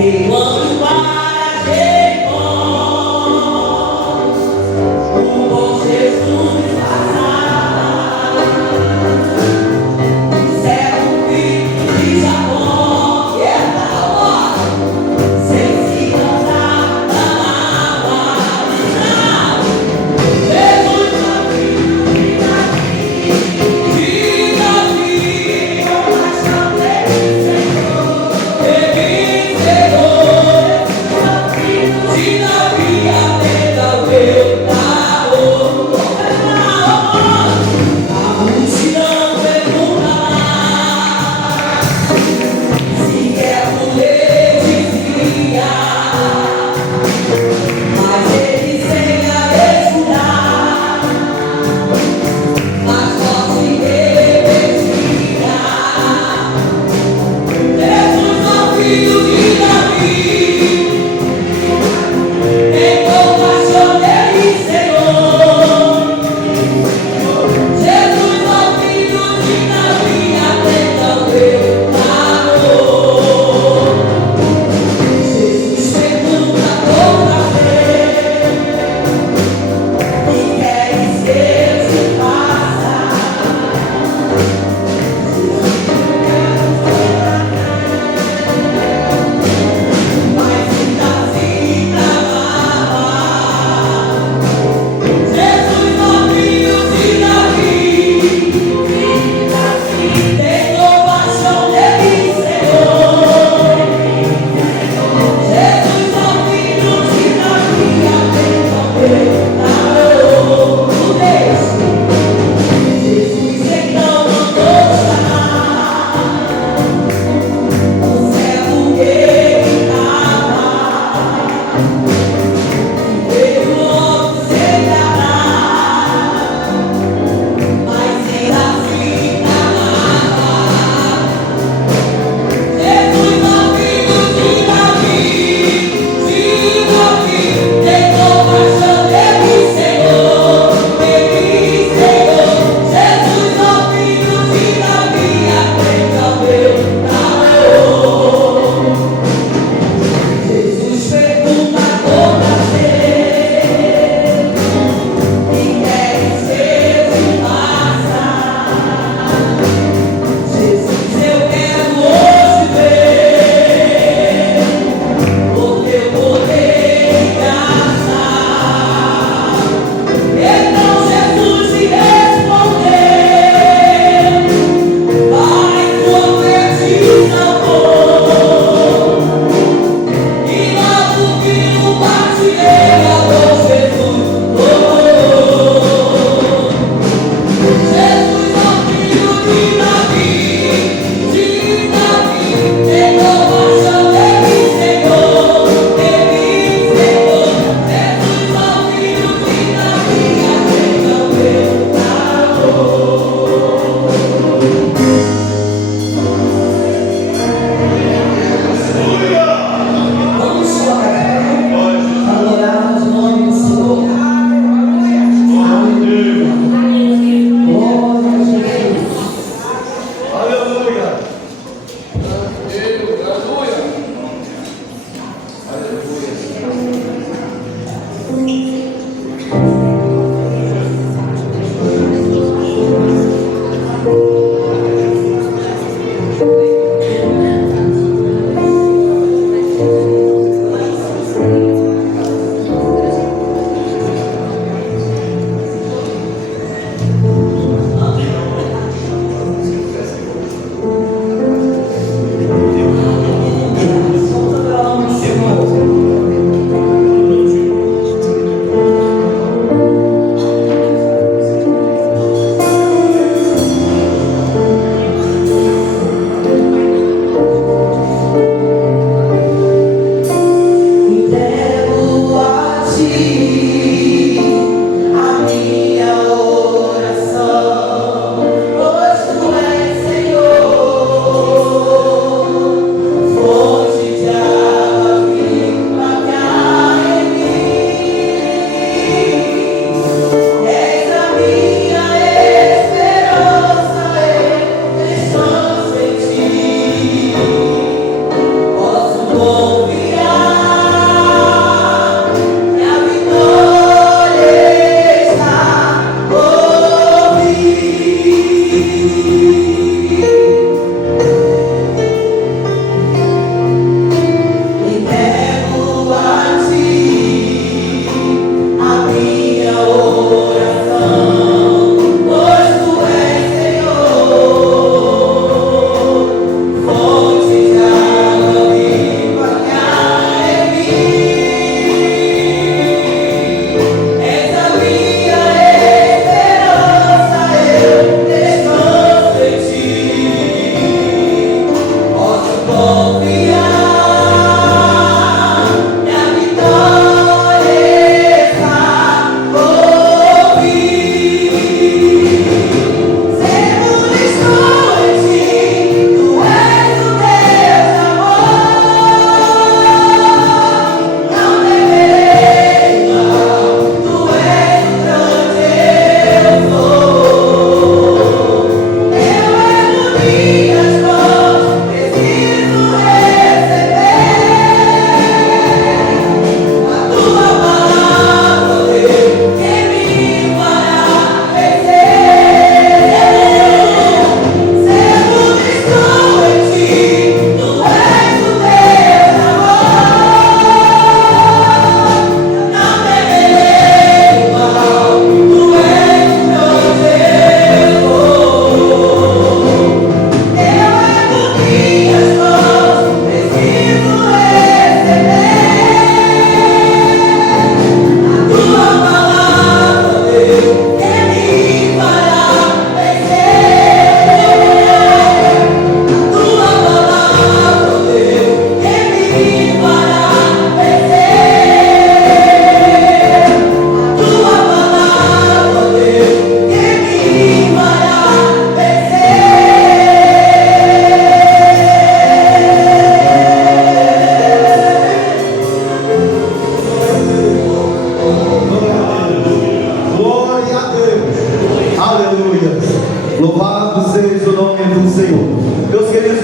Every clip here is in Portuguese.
Quando para ser bom, o bom Jesus passar, servo filho de Jacó, que é da sem se cansar da mágoa, Jesus abriu Davi, com paixão dele, Senhor, ele vencedor.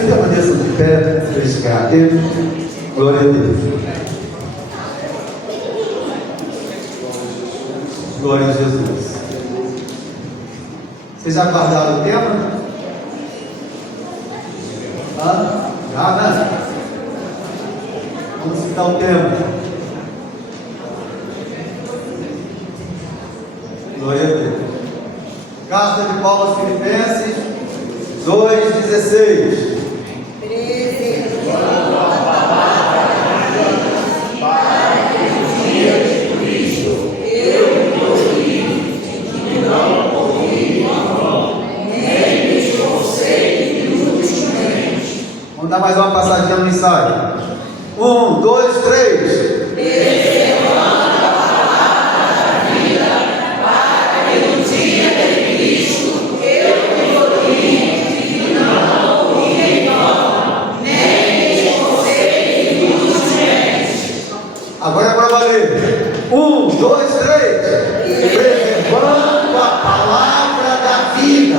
permaneçam de pé, para a Deus. Glória a Deus. Glória a Jesus. Vocês já guardaram o tema? Já, né? Vamos citar o tema. Glória a Deus. Carta de Paulo aos Filipenses 2,16. Vamos dar mais uma passadinha no ensaio. 1, 2, 3. Agora é para valer. 1, 2, 3. Preservando a palavra da vida,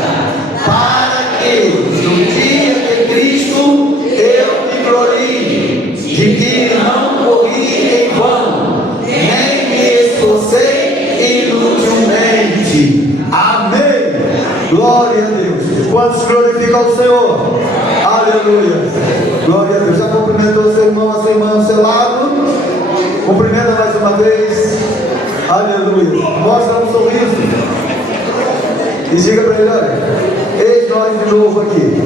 para que no dia de Cristo eu me glorie, de que não corri em vão, nem me esforcei inutilmente. Amém. Glória a Deus. Quantos glorificam o Senhor? Aleluia. Glória a Deus. Já cumprimentou seu irmão, a sua irmã ao seu lado? Cumprimenta mais uma vez. Aleluia. Mostra um sorriso e diga para ele: olha, eis nós de novo aqui,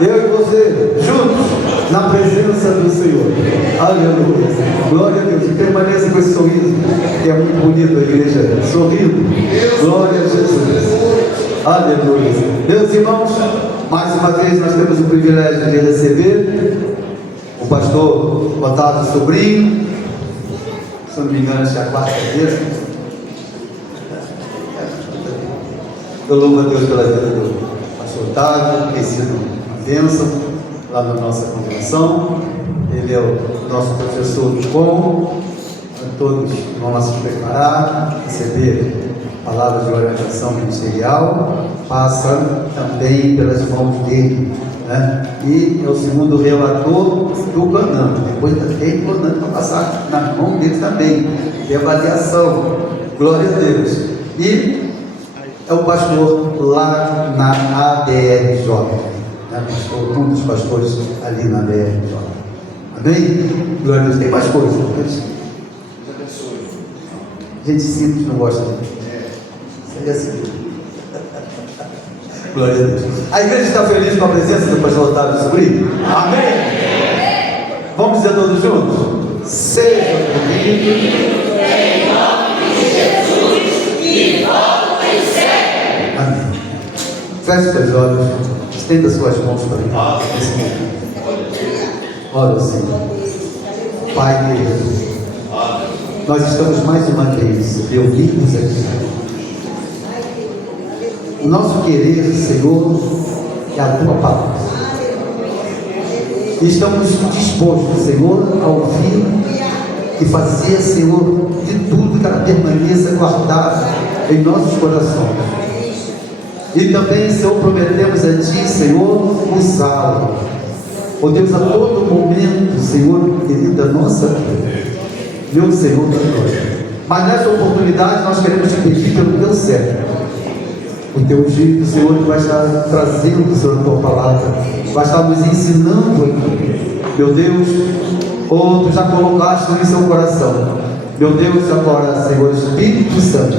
eu e você, juntos, na presença do Senhor. Aleluia. Glória a Deus. E permaneça com esse sorriso, que é muito bonito a igreja sorrindo. Glória a Jesus. Aleluia. Meus irmãos, mais uma vez nós temos o privilégio de receber o pastor Otávio Sobrinho. Se não me engano, essa é a quarta vez. Eu louvo a Deus pela vida do pastor Otávio, que tem sido uma bênção lá na nossa congregação. Ele é o nosso professor do com. Todos vão se preparar, receber palavras de orientação ministerial. Passa também pelas mãos dele, né? E é o segundo relator do Conan. Depois tem Conan para passar nas mãos dele também, de avaliação. Glória a Deus. E é o pastor lá na ABRJ, né? Pastor, um dos pastores ali na ABRJ. Amém? Glória a Deus. Tem mais coisas. Gente simples não gosta de seria assim. Glória a Deus. A igreja está feliz com a presença do pastor Otávio Sobrinho? Amém? Vamos dizer todos juntos? Seja bem-vindo em nome de Jesus e volta em sério. Amém. Feche seus olhos, estenda suas mãos para mim nesse momento. Ora, Senhor, Pai querido, nós estamos mais uma vez reunidos aqui. O nosso querer, Senhor, é a Tua palavra. E estamos dispostos, Senhor, a ouvir e fazer, Senhor, de tudo que ela permaneça guardada em nossos corações. E também, Senhor, prometemos a Ti, Senhor, usá-lo. Ó Deus, a todo momento, Senhor, querido, da nossa vida. Meu Senhor da glória. Mas nessa oportunidade nós queremos te pedir pelo Teu servo, o Teu jeito, Senhor, que vai estar trazendo, Senhor, a Tua palavra, vai estar nos ensinando aqui. Meu Deus, Tu já colocaste em seu coração. Meu Deus, agora, Senhor, Espírito Santo,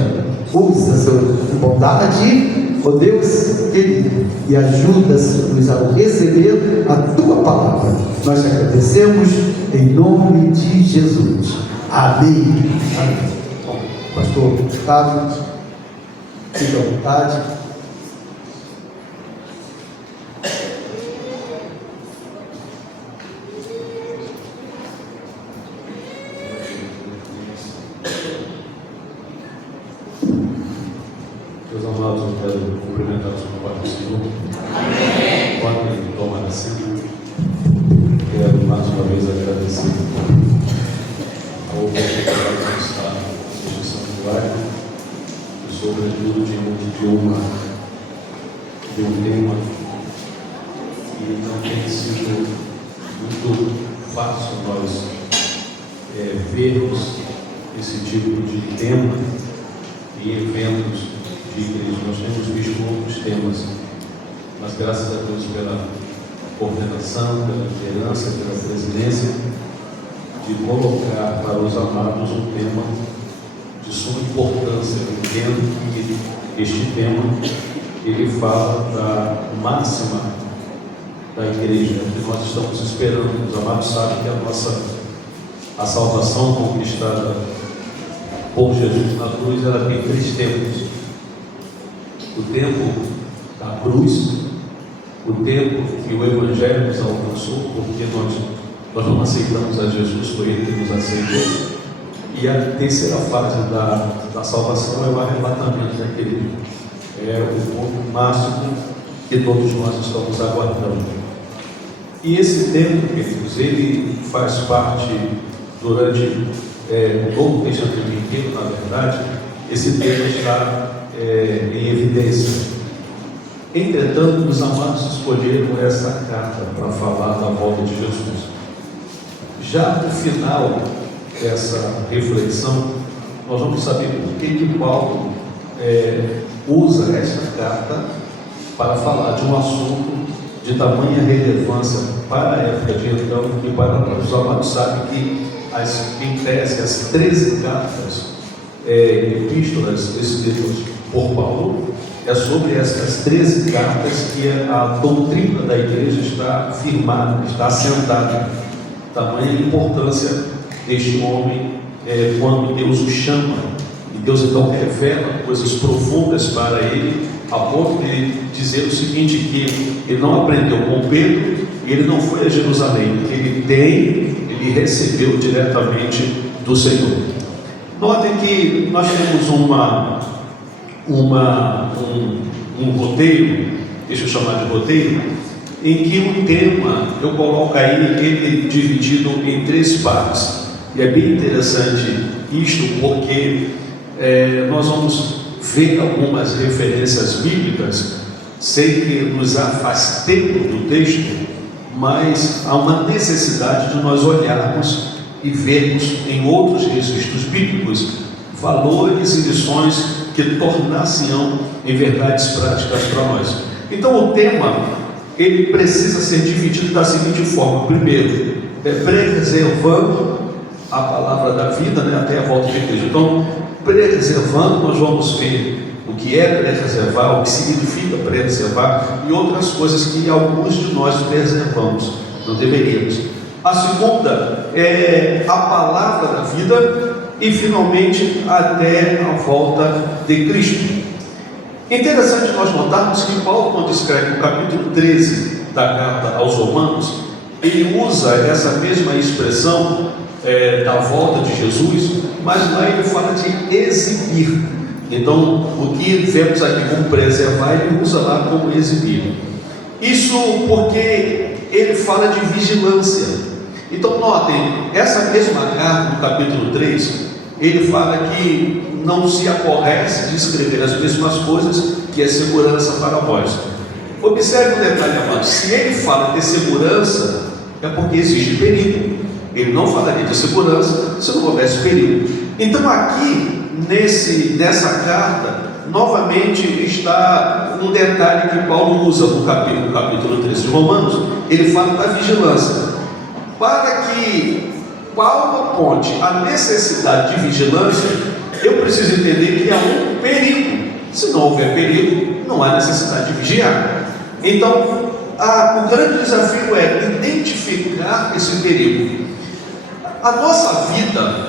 usa, Senhor, em bondade, ó Deus querido, e ajuda-nos a receber a Tua palavra. Nós te agradecemos em nome de Jesus. Amém. Amém. Bom, pastor Otávio, fique à vontade. Meus amados, eu quero cumprimentar os irmãos do Senhor. Amém. Podem tomar assento. Quero mais uma vez agradecer a oportunidade de estar neste santuário e, sobretudo, diante de um tema que não não tem sido muito fácil nós vermos esse tipo de tema em eventos de igreja. Nós temos visto outros temas, mas graças a Deus pela coordenação, pela liderança, pela presidência, de colocar para os amados um tema de suma importância. Eu entendo que este tema ele fala da máxima da igreja, que nós estamos esperando. Os amados sabem que a salvação conquistada por Jesus na cruz, ela tem 3 tempos: o tempo da cruz, o tempo que o Evangelho nos alcançou, porque nós não aceitamos a Jesus, foi Ele que nos aceitou, e a terceira fase da salvação é o arrebatamento daquele dia. É o ponto máximo que todos nós estamos aguardando. E esse tempo, queridos, ele faz parte durante o Novo Testamento inteiro, na verdade. Esse tema está em evidência. Entretanto, os amados escolheram essa carta para falar da volta de Jesus. Já no final dessa reflexão, nós vamos saber por que Paulo usa esta carta para falar de um assunto de tamanha relevância para a época de então e para nós. Os amados sabem que, em tese, as 13 cartas epístolas escritas por Paulo é sobre essas 13 cartas que a doutrina da igreja está firmada, está assentada. Tamanha importância deste homem quando Deus o chama, e Deus então revela coisas profundas para ele, a ponto de dizer o seguinte, que ele não aprendeu com Pedro e ele não foi a Jerusalém, ele recebeu diretamente do Senhor. Notem que nós temos um roteiro, deixa eu chamar de roteiro, em que o tema, eu coloco aí ele dividido em 3 partes. E é bem interessante isto, porque nós vamos ver algumas referências bíblicas, sem que nos afastemos do texto, mas há uma necessidade de nós olharmos e vermos em outros registros bíblicos valores e lições que tornar-se-ão em verdades práticas para nós. Então o tema, ele precisa ser dividido da seguinte forma: primeiro, preservando a palavra da vida, até a volta de Cristo. Então, preservando, nós vamos ver o que é preservar, o que significa preservar e outras coisas que alguns de nós preservamos, não deveríamos. A segunda é a palavra da vida e, finalmente, até a volta de Cristo. Interessante nós notarmos que Paulo, quando escreve o capítulo 13 da carta aos Romanos, ele usa essa mesma expressão da volta de Jesus, mas lá ele fala de exibir. Então, o que vemos aqui como preservar, ele usa lá como exibir. Isso porque ele fala de vigilância. Então, notem, essa mesma carta, no capítulo 3, ele fala que não se aborrece de escrever as mesmas coisas, que é segurança para vós. Observe um detalhe, amados: se ele fala de segurança, é porque existe perigo. Ele não falaria de segurança se não houvesse perigo. Então aqui, nessa carta, novamente está um detalhe que Paulo usa no capítulo 13 de Romanos. Ele fala da vigilância, para que Paulo aponte a necessidade de vigilância. Eu preciso entender que há um perigo. Se não houver perigo, não há necessidade de vigiar. Então, o grande desafio é identificar esse perigo. A nossa vida,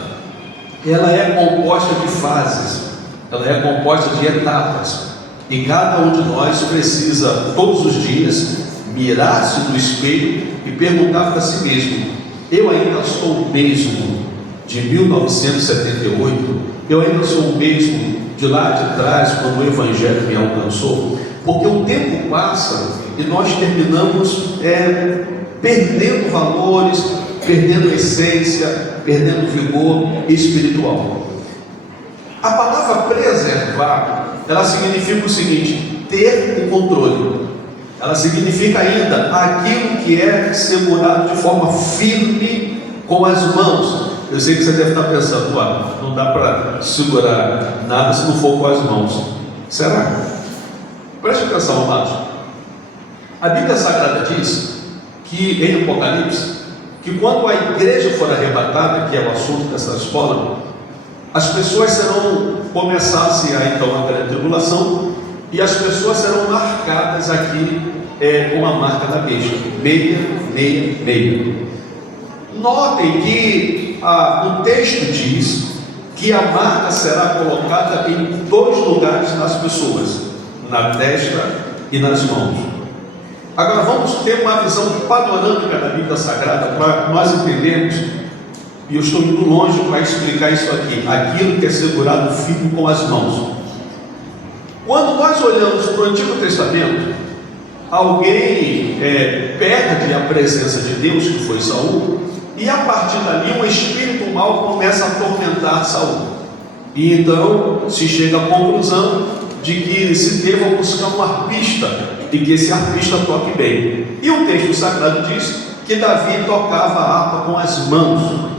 ela é composta de fases, ela é composta de etapas, e cada um de nós precisa, todos os dias, mirar-se no espelho e perguntar para si mesmo: eu ainda sou o mesmo de 1978? Eu ainda sou o mesmo de lá de trás, quando o Evangelho me alcançou? Porque o tempo passa e nós terminamos perdendo valores, perdendo essência, perdendo vigor espiritual. A palavra preservar, ela significa o seguinte: ter o controle. ela significa ainda aquilo que é segurado de forma firme com as mãos. Eu sei que você deve estar pensando, não dá para segurar nada se não for com as mãos. Será? Preste atenção, amados. A Bíblia Sagrada diz que em Apocalipse, que quando a igreja for arrebatada, que é o assunto dessa escola, as pessoas começar-se a então a tribulação, e as pessoas serão marcadas aqui com a marca da besta, 666. Notem que o texto diz que a marca será colocada em 2 lugares nas pessoas, na testa e nas mãos. Agora vamos ter uma visão panorâmica da Bíblia Sagrada para nós entendermos, e eu estou indo longe para explicar isso aqui, aquilo que é segurado firme com as mãos. Quando nós olhamos para o Antigo Testamento, alguém perde a presença de Deus, que foi Saul, e a partir dali um espírito mal começa a atormentar Saul. E então se chega à conclusão de que se deva buscar um arpista, e que esse arpista toque bem. E o texto sagrado diz que Davi tocava a harpa com as mãos.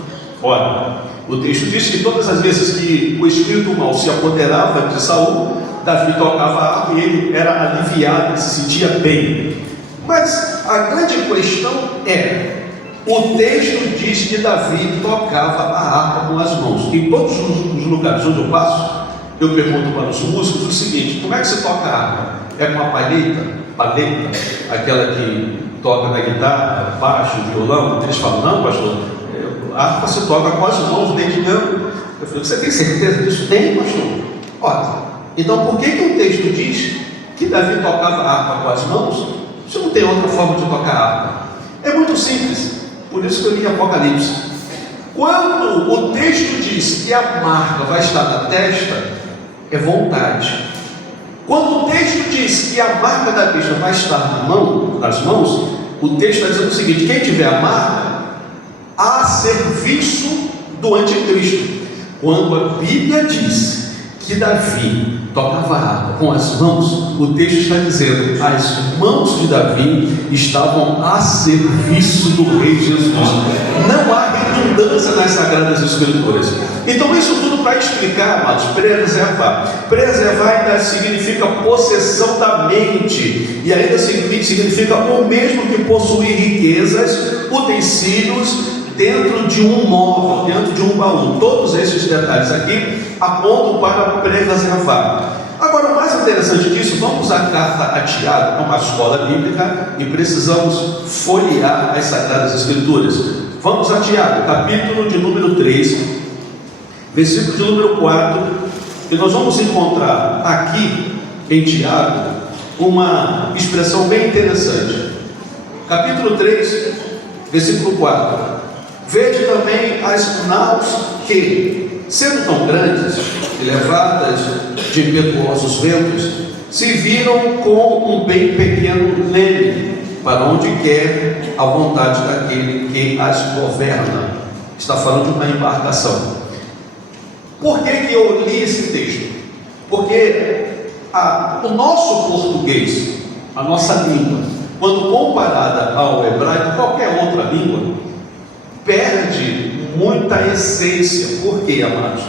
Ora, o texto diz que todas as vezes que o espírito mal se apoderava de Saul, Davi tocava a harpa e ele era aliviado, se sentia bem. Mas a grande questão o texto diz que Davi tocava a harpa com as mãos. Em todos os lugares onde eu passo, eu pergunto para os músicos o seguinte: como é que se toca a harpa? É com a palheta, aquela que toca na guitarra, baixo, violão? Eles falam: não, pastor, a harpa se toca com as mãos, dedilhando. Eu falei: você tem certeza disso? Tem, pastor. Olha, então por que o texto diz que Davi tocava a harpa com as mãos? Você não tem outra forma de tocar a harpa. É muito simples, por isso que eu li Apocalipse. Quando o texto diz que a marca vai estar na testa, é vontade. Quando o texto diz que a marca da besta vai estar nas mãos, o texto está dizendo o seguinte: quem tiver a marca, a serviço do anticristo. Quando a Bíblia diz que Davi tocava a harpa com as mãos, o texto está dizendo: as mãos de Davi estavam a serviço do Rei Jesus. Não há redundância nas Sagradas Escrituras. Então isso tudo para explicar, amados, preservar. Preservar ainda significa possessão da mente, e ainda significa o mesmo que possuir riquezas, utensílios dentro de um móvel, dentro de um baú. Todos esses detalhes aqui apontam para preservar. Agora, o mais interessante disso, vamos à carta a Tiago, uma escola bíblica, e precisamos folhear as Sagradas Escrituras. Vamos a Tiago, capítulo de número 3, versículo de número 4, e nós vamos encontrar aqui em Tiago uma expressão bem interessante. Capítulo 3, versículo 4: vede também as naus que, sendo tão grandes e levadas de impetuosos ventos, se viram com um bem pequeno leme, para onde quer a vontade daquele que as governa. Está falando de uma embarcação. Por que eu li esse texto? Porque o nosso português, a nossa língua, quando comparada ao hebraico, qualquer outra língua, perde muita essência. Por quê, amados?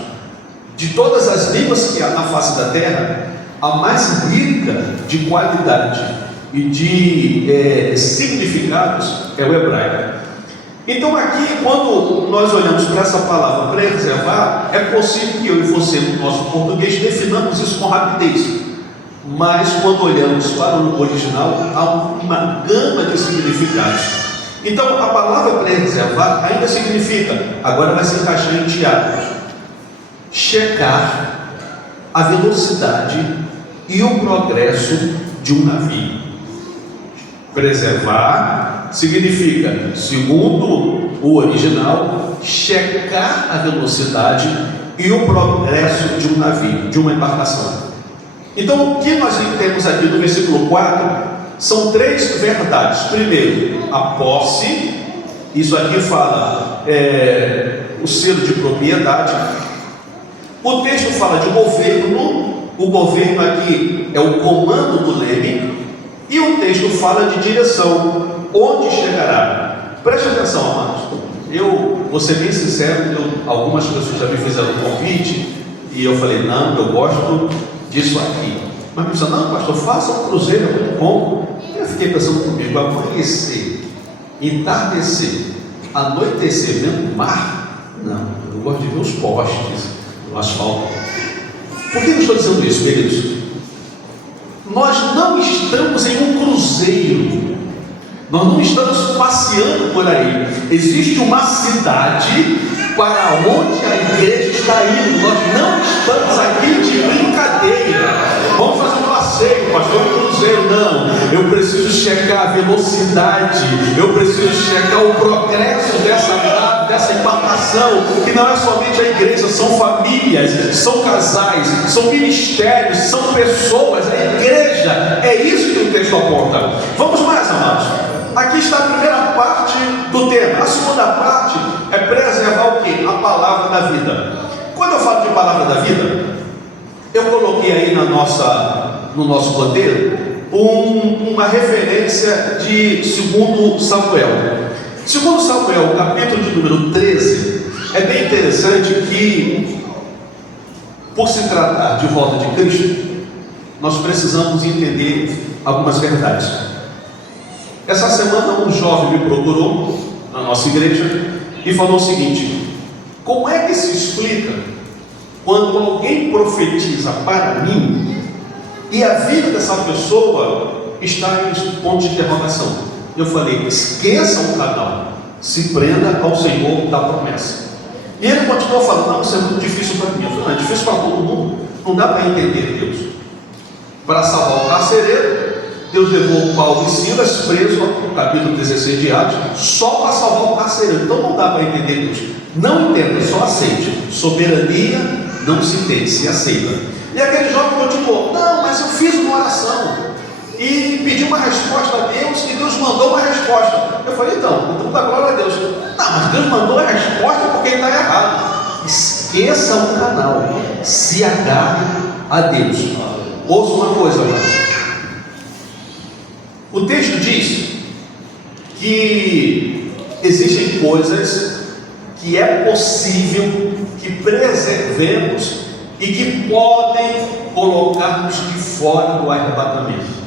De todas as línguas que há na face da terra, a mais rica de qualidade e de significados é o hebraico. Então aqui, quando nós olhamos para essa palavra preservar, é possível que eu e você, no nosso português, definamos isso com rapidez. Mas quando olhamos para o original, há uma gama de significados. Então a palavra preservar ainda significa, agora vai se encaixar em Tiago, checar a velocidade e o progresso de um navio. Preservar significa, segundo o original, checar a velocidade e o progresso de um navio, de uma embarcação. Então, o que nós temos aqui no versículo 4 são 3 verdades. Primeiro, a posse. Isso aqui fala o selo de propriedade. O texto fala de governo. O governo aqui é o comando do leme. E o texto fala de direção, onde chegará. Preste atenção, amados. Eu vou ser bem sincero, algumas pessoas já me fizeram um convite e eu falei, não, eu gosto disso aqui. Mas me disseram, não, pastor, faça um cruzeiro, é muito bom. Eu fiquei pensando comigo, amanhecer, entardecer, anoitecer, vendo o mar? Não, eu gosto de ver os postes, o asfalto. Por que eu estou dizendo isso, queridos? Nós não estamos em um cruzeiro, nós não estamos passeando por aí. Existe uma cidade para onde a igreja está indo. Nós não estamos aqui de brincadeira. Vamos fazer um passeio, pastor, um cruzeiro. Não, eu preciso checar a velocidade, eu preciso checar o progresso dessa embarcação, que não é somente a igreja, são famílias, são casais, são ministérios, são pessoas. A igreja, é isso que o texto aponta. Vamos mais, amados. Aqui está a primeira parte do tema. A segunda parte é preservar o quê? A palavra da vida. Quando eu falo de palavra da vida, eu coloquei aí no nosso roteiro uma referência de 2 Samuel. 2 Samuel, capítulo de número 13, é bem interessante que, por se tratar de volta de Cristo, nós precisamos entender algumas verdades. Essa semana um jovem me procurou na nossa igreja e falou o seguinte: como é que se explica quando alguém profetiza para mim e a vida dessa pessoa está em ponto de interrogação? Eu falei, esqueça o canal, se prenda ao Senhor da promessa. E ele continuou falando, não, isso é muito difícil para mim. Eu falei, não, é difícil para todo mundo, não dá para entender Deus. Para salvar o carcereiro, Deus levou Paulo e Silas presos, no capítulo 16 de Atos, só para salvar o carcereiro. Então não dá para entender Deus. Não entenda, só aceite. Soberania não se tem, se aceita. E aquele jovem continuou, não, mas eu fiz uma oração e pedi uma resposta a Deus e Deus mandou uma resposta. Eu falei, então dá glória a Deus. Não, mas Deus mandou a resposta porque ele está errado. Esqueça o canal, se agarre a Deus. Ouça uma coisa, mas o texto diz que existem coisas que é possível que preservemos e que podem colocar-nos de fora do arrebatamento.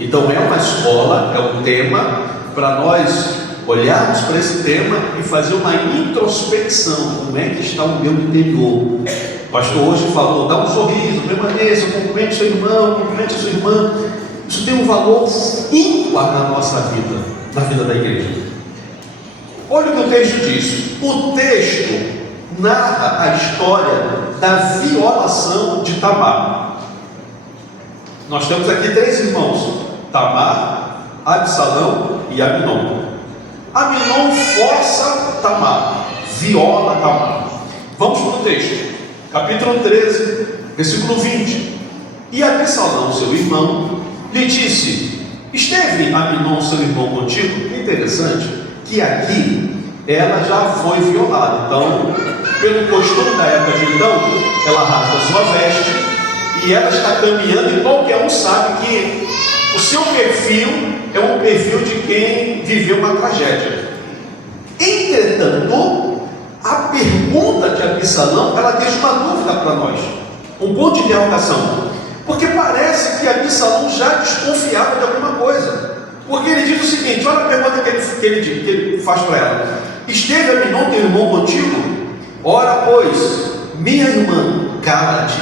Então é uma escola, é um tema para nós olharmos para esse tema e fazer uma introspecção. Como é que está o meu interior? O pastor hoje falou, dá um sorriso, permaneça, cumprimente seu irmão, cumprimente sua irmã. Isso tem um valor ímpar na nossa vida, na vida da igreja. Olha o que o texto diz. O texto narra a história da violação de Tamar. Nós temos aqui 3 irmãos: Tamar, Absalão e Aminon. Aminon força Tamar, viola Tamar. Vamos para o texto, capítulo 13, versículo 20. E Absalão, seu irmão, lhe disse: esteve Aminon, seu irmão, contigo? Interessante que aqui ela já foi violada. Então, pelo costume da época de então, ela rasga sua veste e ela está caminhando, e qualquer um sabe que o seu perfil é um perfil de quem viveu uma tragédia. Entretanto, a pergunta de Absalão, ela deixa uma dúvida para nós, um ponto de interrogação, porque parece que Absalão já desconfiava de alguma coisa. Porque ele diz o seguinte, olha a pergunta que ele faz para ela: esteve Aminon, teu irmão, contigo? Ora, pois, minha irmã, cala-te,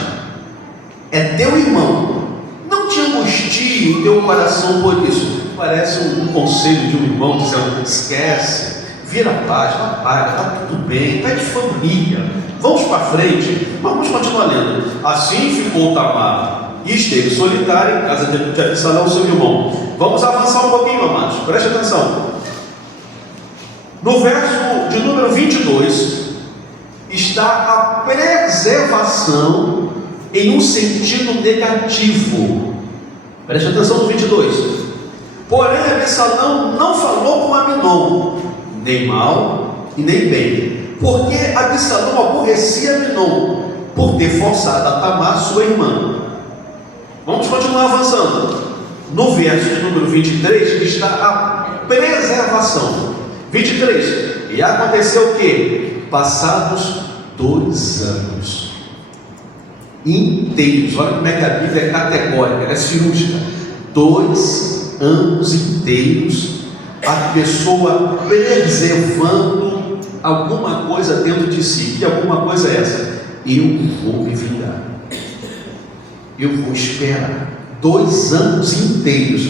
é teu irmão, não te angustie o teu coração por isso. Parece um conselho de um irmão dizendo: esquece, vira a página, apaga, está tudo bem, está de família, vamos para frente. Mas vamos continuar lendo. Assim ficou Tamar e esteve solitária em casa de Absalão, seu irmão. Vamos avançar um pouquinho, amados, preste atenção. No verso de número 22 está a preservação em um sentido negativo. Preste atenção no 22. Porém, Absalão não falou com Aminon, nem mal e nem bem, porque Absalão aborrecia Aminon por ter forçado a Tamar, sua irmã. Vamos continuar avançando. no verso de número 23, está a preservação. 23. E aconteceu o quê? Passados 2 anos inteiros. Olha como é que a Bíblia é categórica, ela é cirúrgica. 2 anos inteiros, a pessoa preservando alguma coisa dentro de si. Que alguma coisa é essa? Eu vou me vingar, eu vou esperar. 2 anos inteiros.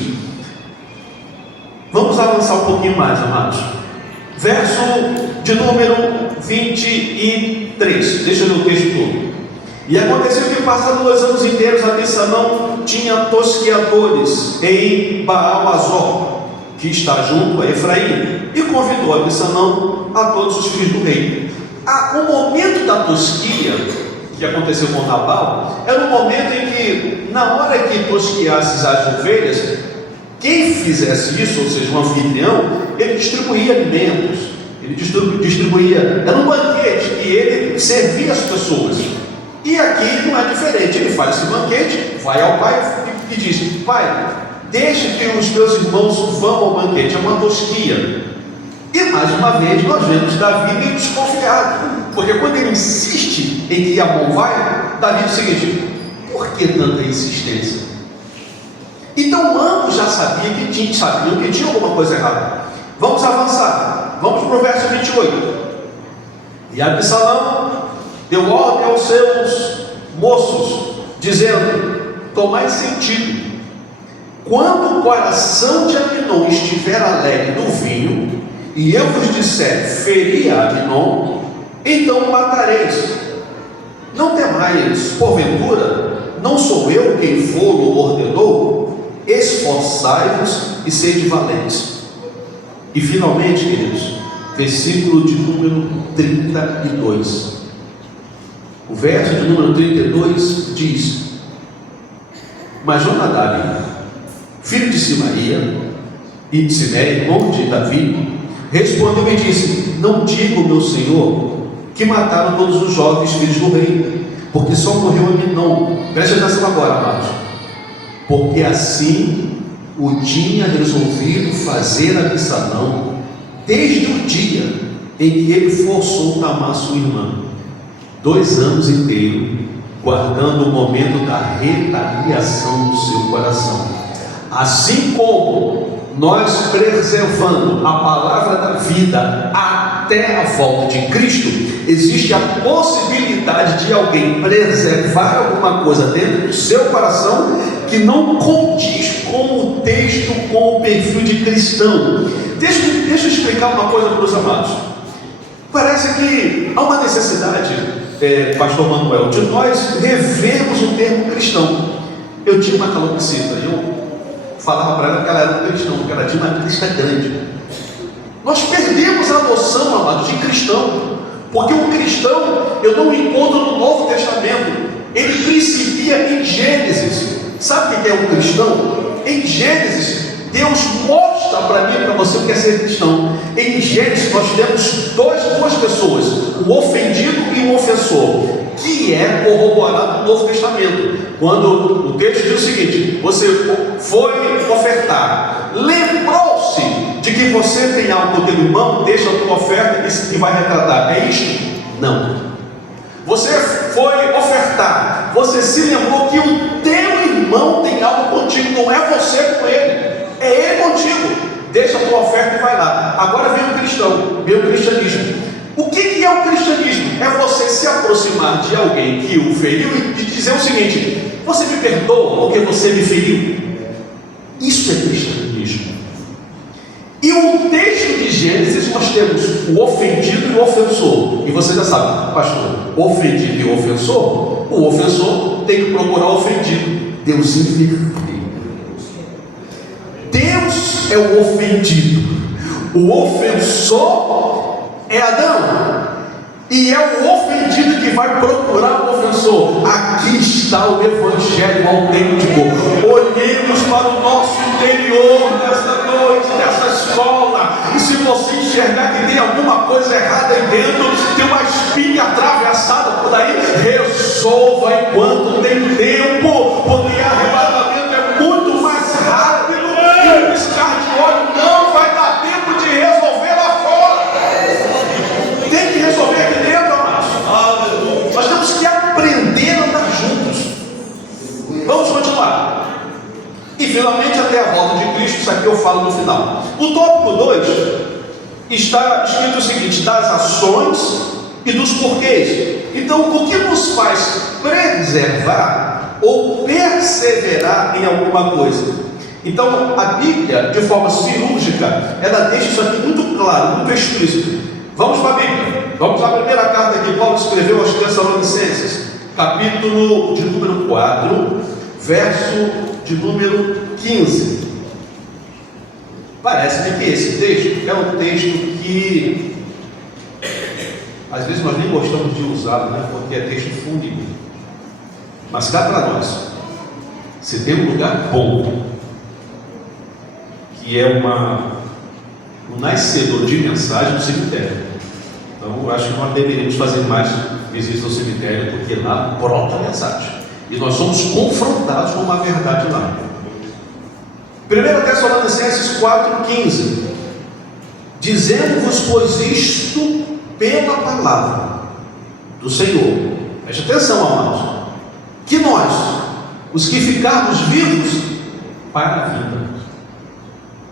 Vamos avançar um pouquinho mais, amados. Verso de número 23. Deixa eu ler o texto todo. E aconteceu que, passados 2 anos inteiros, Absalão tinha tosqueadores em Baal-Azor, que está junto a Efraim, e convidou Absalão a todos os filhos do rei. O momento da tosquia que aconteceu com Nabal era um momento em que, na hora que tosquiasse as ovelhas, quem fizesse isso, ou seja, um anfitrião, ele distribuía alimentos, ele distribuía, era um banquete e ele servia as pessoas. E aqui não é diferente, ele faz esse banquete, vai ao pai e diz: pai, deixe que os meus irmãos vão ao banquete, é uma tosquia. E mais uma vez nós vemos Davi meio desconfiado, porque quando ele insiste em que Amon vai, Davi diz o seguinte: por que tanta insistência? Então ambos já sabiam que tinha alguma coisa errada. Vamos avançar, vamos para o verso 28. E Absalão deu ordem aos seus moços, dizendo: tomai sentido, quando o coração de Aminon estiver alegre do vinho, e eu vos disser: feri a Aminon, então matareis. Não temais, porventura, não sou eu quem vou-lo ordenou? Esforçai-vos e sede valentes. E finalmente, queridos, versículo de número 32. O verso de número 32 diz: mas Jonadab, filho de Simaria, e de Simei, irmão de Davi, respondeu e disse: não digo, meu senhor, que mataram todos os jovens filhos do rei, porque só morreu Aminon. Preste atenção agora, amados. Porque assim o tinha resolvido fazer Absalão, desde o dia em que ele forçou Tamar, sua irmã. 2 anos inteiros, guardando o momento da retaliação do seu coração. Assim como nós preservando a palavra da vida até a volta de Cristo, existe a possibilidade de alguém preservar alguma coisa dentro do seu coração que não condiz com o texto, com o perfil de cristão. Deixa eu explicar uma coisa para os amados. Parece que há uma necessidade, pastor Manuel, de nós revermos o termo cristão. Eu tinha uma calopsita, eu falava para ela que ela era um cristão, porque ela tinha uma crista grande. Nós perdemos a noção, amados, de cristão, porque o cristão eu não encontro no Novo Testamento, ele principia em Gênesis. Sabe o que é um cristão? Em Gênesis, Deus mostra para mim e para você o que é ser cristão. Em Gênesis nós temos duas pessoas, o ofendido e o ofensor, que é corroborado no Novo Testamento, quando o texto diz o seguinte: você foi ofertar, lembrou-se de que você tem algo com o teu irmão, deixa a tua oferta e vai retratar. É isto? Não. Você foi ofertar, você se lembrou que o teu irmão tem algo contigo, não é você com ele, é ele contigo. Deixa a tua oferta e vai lá. Agora vem o cristão, vem o cristianismo. O que é o cristianismo? É você se aproximar de alguém que o feriu e dizer o seguinte: você me perdoa porque você me feriu. Isso é cristianismo. E o texto de Gênesis nós temos o ofendido e o ofensor. E você já sabe, pastor, ofendido e ofensor, o ofensor tem que procurar o ofendido. Deus inverteu. Deus é o ofendido, o ofensor é Adão, e é o ofendido que vai procurar o ofensor. Aqui está o evangelho autêntico. Olhemos para o nosso interior nesta noite, nesta escola, e se você enxergar que tem alguma coisa errada aí dentro, tem uma espinha atravessada por aí, resolva enquanto tem tempo, porque arrebatamento é muito mais rápido O tópico 2 está escrito o seguinte: das ações e dos porquês. Então, o que nos faz preservar ou perseverar em alguma coisa? Então, a Bíblia, de forma cirúrgica, ela deixa isso aqui muito claro, muito explícito. Vamos para a Bíblia. Vamos à primeira carta que Paulo escreveu aos Tessalonicenses, capítulo de número 4, verso de número 15. Parece-me que esse texto é um texto que às vezes nós nem gostamos de usá-lo, né? Porque é texto fúnebre. Mas cá para nós, se tem um lugar bom, que é um nascedor de mensagem no cemitério. Então eu acho que nós deveríamos fazer mais visitas ao cemitério, porque lá brota a mensagem. E nós somos confrontados com uma verdade lá. 1 Tessalonicenses 4,15: dizemos-vos, pois, isto pela palavra do Senhor. Preste atenção, amados, que nós, os que ficarmos vivos para a vida,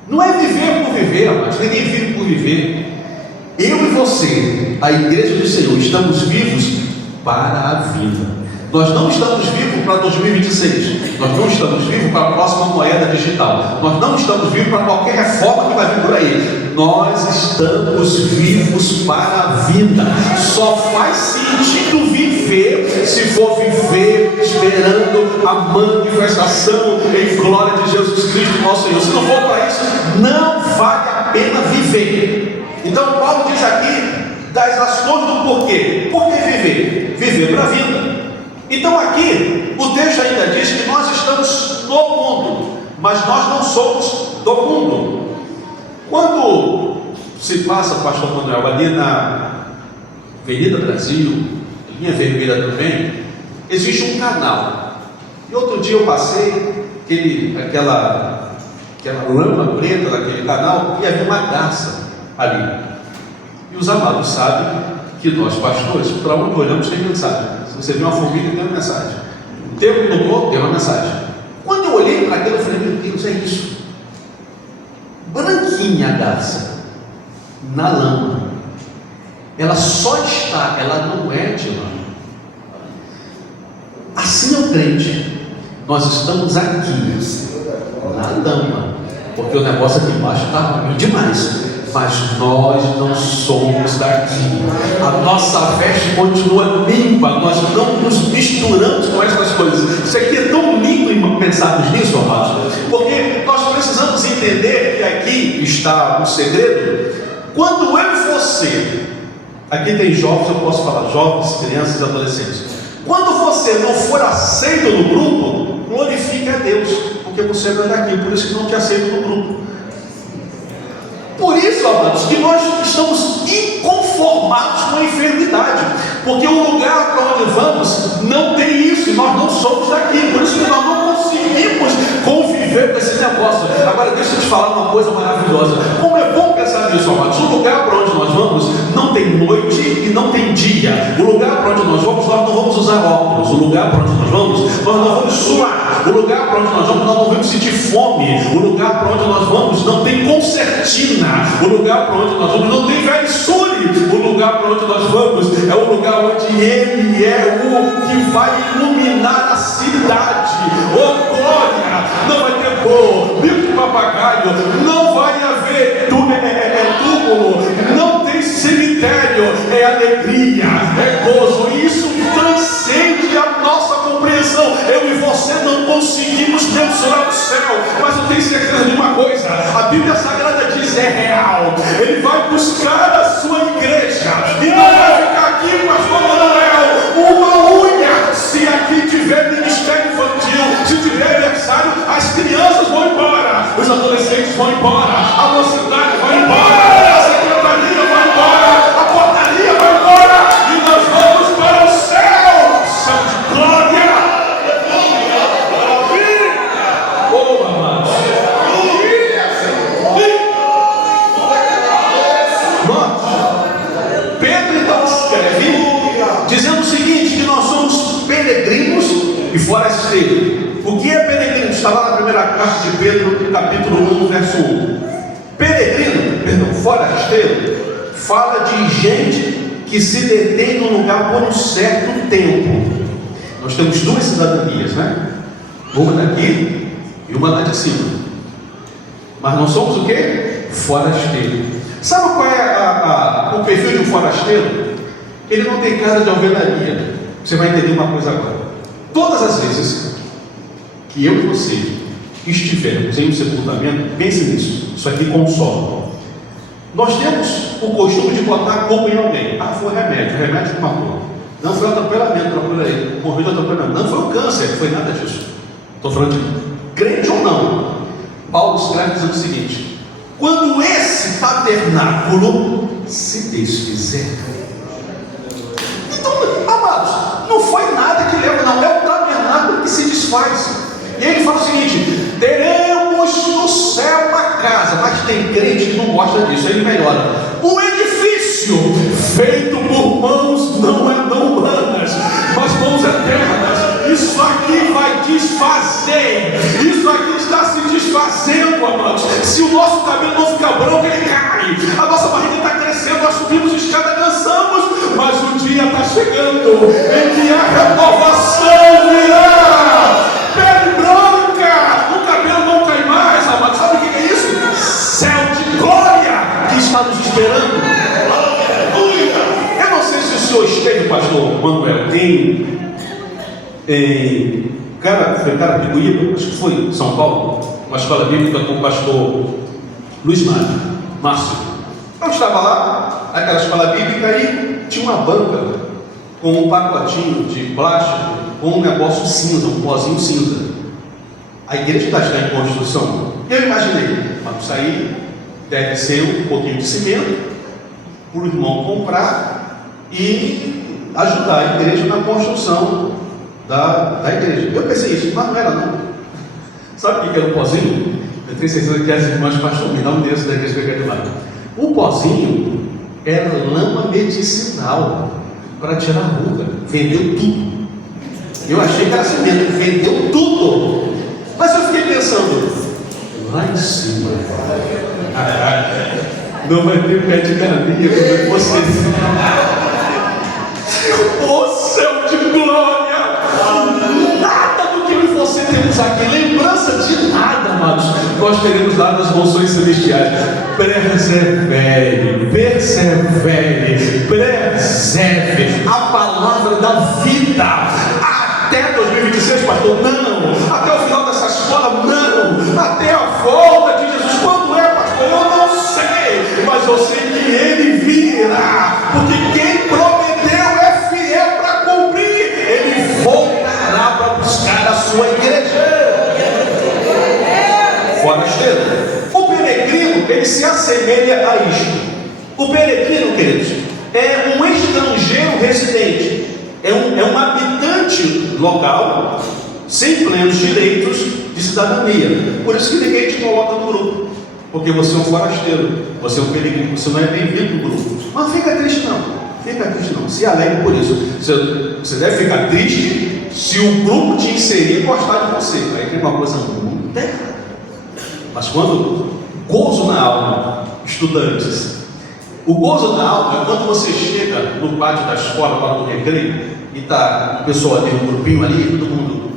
não é viver por viver, amados, ninguém vive por viver. Eu e você, a igreja do Senhor, estamos vivos para a vida. Nós não estamos vivos para 2026, nós não estamos vivos para a próxima moeda digital, nós não estamos vivos para qualquer reforma que vai vir por aí. Nós estamos vivos para a vida. Só faz sentido viver se for viver esperando a manifestação em glória de Jesus Cristo, nosso Senhor. Se não for para isso, não vale a pena viver. Então Paulo diz aqui das ações do porquê. Por que viver? Viver para a vida. Então aqui o texto ainda diz que nós estamos no mundo, mas nós não somos do mundo. Quando se passa, pastor Manuel, ali na Avenida Brasil, linha vermelha também, existe um canal. E outro dia eu passei aquela lama preta daquele canal e havia uma garça ali. E os amados sabem que nós, pastores, para onde olhamos tem mensagem. Se você vê uma formiga, tem uma mensagem. O tempo mudou, tem uma mensagem. Quando eu olhei para aquilo, eu falei, meu Deus, é isso. Branquinha a garça, na lama. Ela só está, ela não é de lama. Assim é o crente. Nós estamos aqui, na lama, porque o negócio aqui embaixo está ruim demais. Mas nós não somos daqui. A nossa veste continua limpa. Nós não nos misturamos com essas coisas. Isso aqui é tão lindo pensarmos nisso, amados, porque nós precisamos entender que aqui está um segredo. Quando eu e você, aqui tem jovens, eu posso falar jovens, crianças, adolescentes. Quando você não for aceito no grupo, glorifique a Deus, porque você não é daqui, por isso que não te aceito no grupo. Por isso, amados, que nós estamos inconformados com a enfermidade, porque o lugar para onde vamos não tem isso, e nós não somos daqui, por isso que nós não conseguimos conviver com esse negócio. Agora deixa eu te falar uma coisa maravilhosa. Como é bom pensar nisso, amados. O lugar para onde nós vamos não tem noite e não tem dia. O lugar para onde nós vamos, nós não vamos usar óculos. O lugar para onde nós vamos, nós não vamos suar. O lugar para onde nós vamos, nós não vamos sentir fome. O lugar para onde nós vamos não tem concertina. O lugar para onde nós vamos não tem velho. O lugar para onde nós vamos é o lugar onde Ele é o que vai iluminar a cidade. Oh glória! Não vai ter bolo, bico de papagaio, não vai haver túmulo, não tem cemitério, é alegria, é gozo. E isso transcende a nossa compreensão. Eu e você não conseguimos mensurar o céu, mas eu tenho certeza de uma coisa: a Bíblia Sagrada diz é real. Ele vai buscar a sua igreja e não vai ficar aqui, pastor Manuel, uma unha. Se aqui tiver ministério infantil, se tiver aniversário, as crianças vão embora, os adolescentes vão embora, a mocidade vai embora, a secretaria vai embora, a portaria vai embora, e nós vamos para o céu, céu de glória. Oh, amados, Pedro então escreve dizendo o seguinte, que nós somos peregrinos e forasteiros. O que é peregrino? Está lá na primeira carta de Pedro, capítulo 1, verso 1. Forasteiro, fala de gente que se detém num lugar por um certo tempo. Nós temos duas cidadanias, né? Uma daqui e uma lá de cima. Mas nós somos o quê? Forasteiro. Sabe qual é o perfil de um forasteiro? Ele não tem cara de alvenaria. Você vai entender uma coisa agora. Todas as vezes que eu e você estivermos em um sepultamento, pense nisso. Isso aqui consola. Nós temos o costume de botar a culpa em alguém. Ah, foi o remédio que matou. Não foi o atropelamento, morreu de atropelamento. Não foi o câncer, foi nada disso. Estou falando de crente ou não. Paulo escreve dizendo o seguinte: quando esse tabernáculo se desfizer. Então, amados, não foi nada que leva, não. É o tabernáculo que se desfaz. E ele fala o seguinte: teremos no céu uma casa. Mas tem crente que não gosta disso, ele melhora. Um edifício feito por mãos não humanas, mas mãos eternas. Isso aqui vai desfazer. Isso aqui está se desfazendo, amados. Se o nosso cabelo não ficar branco, ele cai. A nossa barriga está crescendo, nós subimos escada, cansamos, mas o dia está chegando em que a renovação virá. Pele branca, o cabelo não cai mais, amado. Sabe o que é isso? Céu de glória que está nos esperando. Aleluia! Eu não sei se o senhor esteve, pastor Manuel, foi Carapicuíba, acho que foi em São Paulo, uma escola bíblica com o pastor Luiz Márcio. Eu estava lá, naquela escola bíblica, e tinha uma banca com um pacotinho de plástico com um negócio cinza, um pozinho cinza. A igreja está em construção. Eu imaginei, vamos sair, deve ser um pouquinho de cimento para o irmão comprar e ajudar a igreja na construção da igreja. Eu pensei isso, mas não era não. Sabe o que era o pozinho? Eu tenho certeza que as irmãs pastor me dá um desse da igreja que eu quero lá. O pozinho era lama medicinal para tirar ruga. Vendeu tudo. Eu achei que era cimento, vendeu tudo. Mas eu fiquei pensando, lá em cima, não vai ter pé de galinha como você. O céu de glória! Nada do que eu e você temos aqui, lembrança de nada, amados, nós teremos lá nas mansões celestiais. Persevere, preserve a palavra da vida. Até 2026, pastor? Não. Até o final dessa escola? Não. Até a volta de Jesus. Quando é, pastor? Eu não sei. Mas eu sei que ele virá. Porque quem prometeu é fiel para cumprir. Ele voltará para buscar a sua igreja. Forasteiro. O peregrino, ele se assemelha a isto. O peregrino, queridos, é um estrangeiro residente. É um habitante local, sem plenos direitos de cidadania. Por isso que ninguém te coloca no grupo. Porque você é um forasteiro, você é um peregrino, você não é bem-vindo no grupo. Mas fica triste não, se alegre por isso. Você deve ficar triste se o grupo te inserir e gostar de você. Aí tem uma coisa muito errada. Mas quando gozo na alma, estudantes, o gozo na alma é quando você chega no pátio da escola para o recreio e está o pessoal ali, um grupinho ali, todo mundo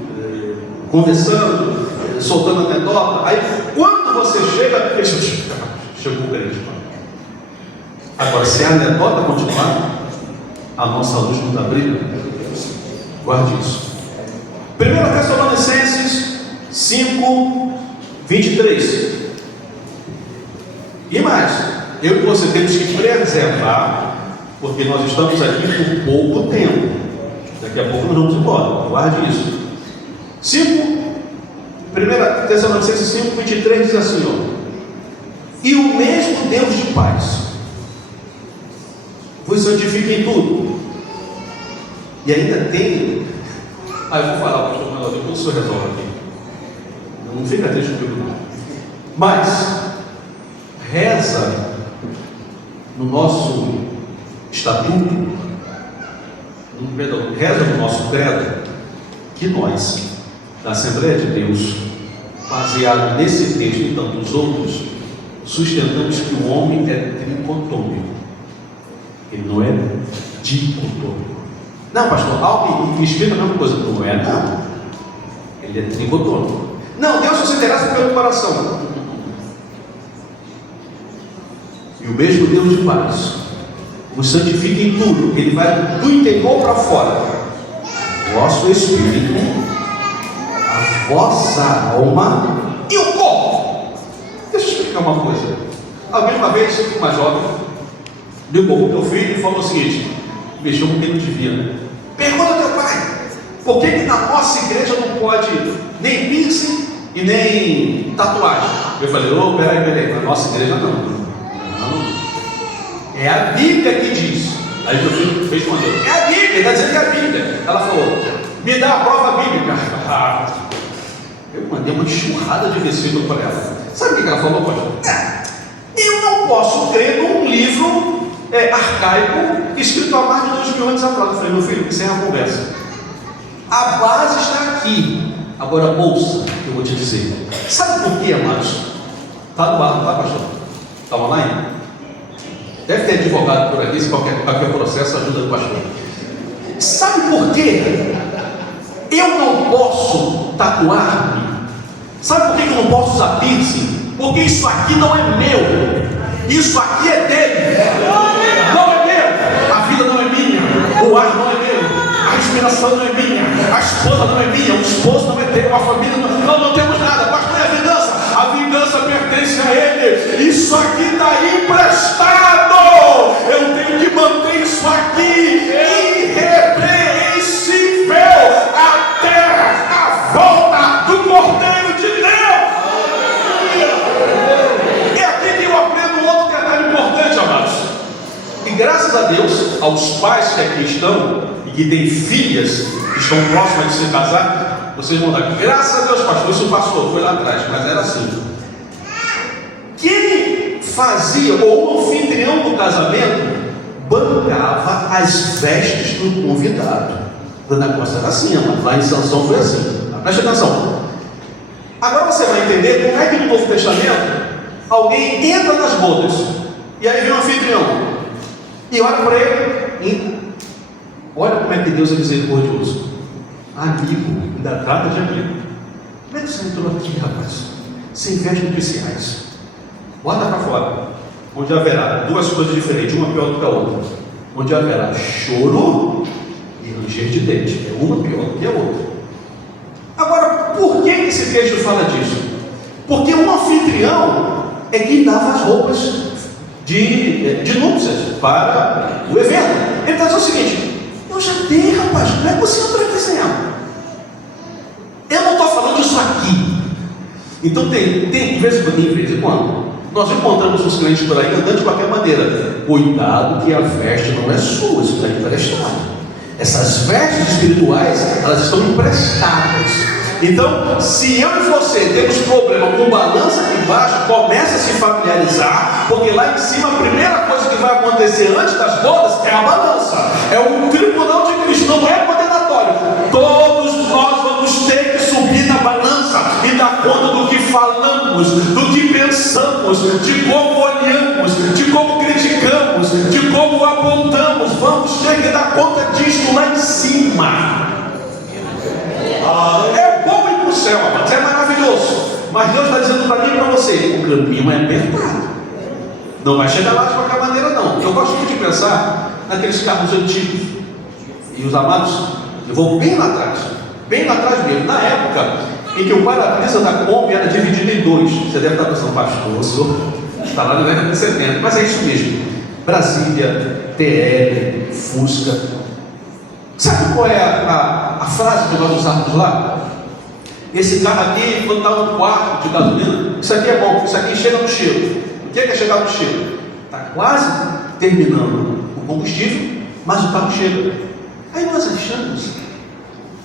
conversando, soltando anedota. Aí quando você chega, chegou o crente. Agora, se a anedota continuar, a nossa luz não está brilhando. Guarde isso. 1 Tessalonicenses 5, 23. E mais, eu e você temos que preservar, porque nós estamos aqui por pouco tempo. Daqui a pouco nós vamos embora. Guarde isso. 1 Tessalonicenses 5, 23 diz assim, ó: e o mesmo Deus de paz vos santifique em tudo. E ainda tem. Eu vou falar, pastor Manuel, depois o senhor resolve aqui. Não fica triste comigo não. Mas reza no nosso estatuto, reza no nosso credo, que nós, da Assembleia de Deus, baseado nesse texto e tantos outros, sustentamos que o homem é tricotômico. Ele não é dicotômico. Não, pastor, algo me explica a mesma coisa. Não é, não. Ele é tricotômico. Não, Deus só se interessa pelo coração. E o mesmo Deus de paz nos santifica em tudo. Ele vai do interior para fora. Vosso espírito, a vossa alma e o corpo. Deixa eu explicar uma coisa. Alguém uma vez, uma jovem, ligou para o meu filho e falou o seguinte: mexeu com quem não devia. Pergunta ao teu pai, por que na nossa igreja não pode nem piercing e nem tatuagem? Eu falei: ô, peraí, na nossa igreja não. É a Bíblia que diz. Aí meu filho respondeu: é a Bíblia, está dizendo que é a Bíblia. Ela falou: me dá a prova bíblica. Eu mandei uma enxurrada de versículo para ela. Sabe o que ela falou, pastor? Eu não posso crer num livro arcaico escrito há mais de 2000 anos atrás. Eu falei: meu filho, isso é uma conversa. A base está aqui. Agora ouça o que eu vou te dizer. Sabe por quê, amados? Está no ar, não está, pastor? Está online? Deve ter advogado por aqui, se qualquer processo ajuda o pastor. Sabe por quê? Eu não posso tatuar-me. Sabe por que eu não posso usar piercing? Porque isso aqui não é meu. Isso aqui é dele. Não é meu. A vida não é minha. O ar não é meu. A respiração não é minha. A esposa não é minha. O esposo não é teu. A família não é minha. Nós não temos nada. Pastor, é a vingança. A vingança pertence a ele. Isso aqui está emprestado. Eu tenho que manter isso aqui irrepreensível até a volta do Cordeiro de Deus. É aqui que eu aprendo outro detalhe importante, amados. E graças a Deus, aos pais que aqui estão e que têm filhas que estão próximas de se casar, vocês vão dar graças a Deus, pastor. Isso passou, foi lá atrás, mas era assim. Quem fazia, ou o anfitrião do casamento, bancava as vestes do convidado. O negócio era assim, mas lá em Sansão foi assim. Preste atenção. Agora você vai entender como é que no Novo Testamento alguém entra nas bodas e aí vem um anfitrião e olha para ele e olha como é que Deus é misericordioso. Amigo, ainda trata de amigo. Como é que você entrou aqui, rapaz? Sem vestes nupciais. Bota para fora, onde haverá duas coisas diferentes, uma pior do que a outra. Onde haverá choro e ranger de dente. É uma pior do que a outra. Agora, por que esse texto fala disso? Porque um anfitrião é quem dava as roupas de núpcias para o evento. Ele está dizendo o seguinte: eu já dei, rapaz, como é que você entrou aqui sem ela? Eu não estou falando disso aqui. Então tem de vez em quando, nós encontramos os clientes por aí andando de qualquer maneira. Cuidado que a veste não é sua, isso está emprestado. Essas vestes espirituais, elas estão emprestadas. Então, se eu e você temos problema com balança aqui embaixo, começa a se familiarizar, porque lá em cima a primeira coisa que vai acontecer antes das bodas é a balança. É o tribunal de Cristo, não é condenatório. Todos nós vamos ter que subir na balança e dar conta do que falamos, do que pensamos, de como olhamos, de como criticamos, de como apontamos. Vamos ter que dar conta disso lá em cima. É bom ir para o céu, amados, é maravilhoso. Mas Deus está dizendo para mim e para você: o caminho é apertado. Não vai chegar lá de qualquer maneira, não. Eu gosto muito de pensar naqueles carros antigos. E os amados, eu vou bem lá atrás mesmo. Na época em que o para-brisa da Kombi era dividido em dois. Você deve estar pensando: pastor, está lá na década de 70. Mas é isso mesmo. Brasília, TL, Fusca. Sabe qual é a frase que nós usamos lá? Esse carro aqui, quando está no quarto de gasolina, isso aqui é bom, isso aqui chega no cheiro. O que é chegar no cheiro? Está quase terminando o combustível, mas o carro chega. Aí nós achamos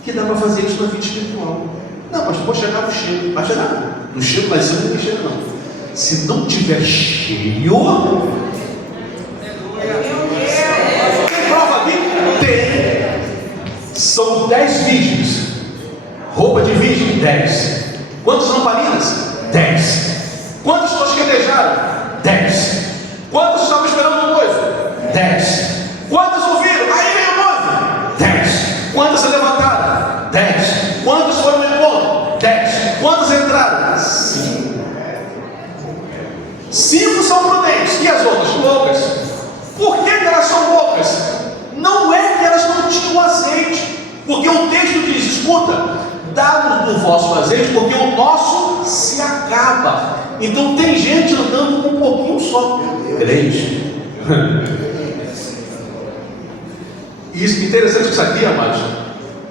que dá para fazer isso na vida espiritual. Não, mas vou chegar no cheiro. Vai chegar. No cheiro lá em cima não chega, não. Se não tiver cheio, tem prova aqui? Tem. São 10 virgens. Roupa de virgem? 10. Quantas lamparinas? 10. Quantos tosquenejaram? 10. Quantos estavam esperando o noivo? 10. Quantos ouviram? Aí vem o noivo? 10. Quantos se levantaram? 10. Quantos foram no encontro? 10. Quantos entraram? 5. 5 são prudentes. E as outras? Loucas. Por que elas são loucas? Não é que elas não tinham azeite. Porque o texto diz, escuta, dá-nos do vosso azeite, porque o nosso se acaba. Então tem gente andando com um pouquinho só. Crente. Isso, interessante que isso aqui, amados.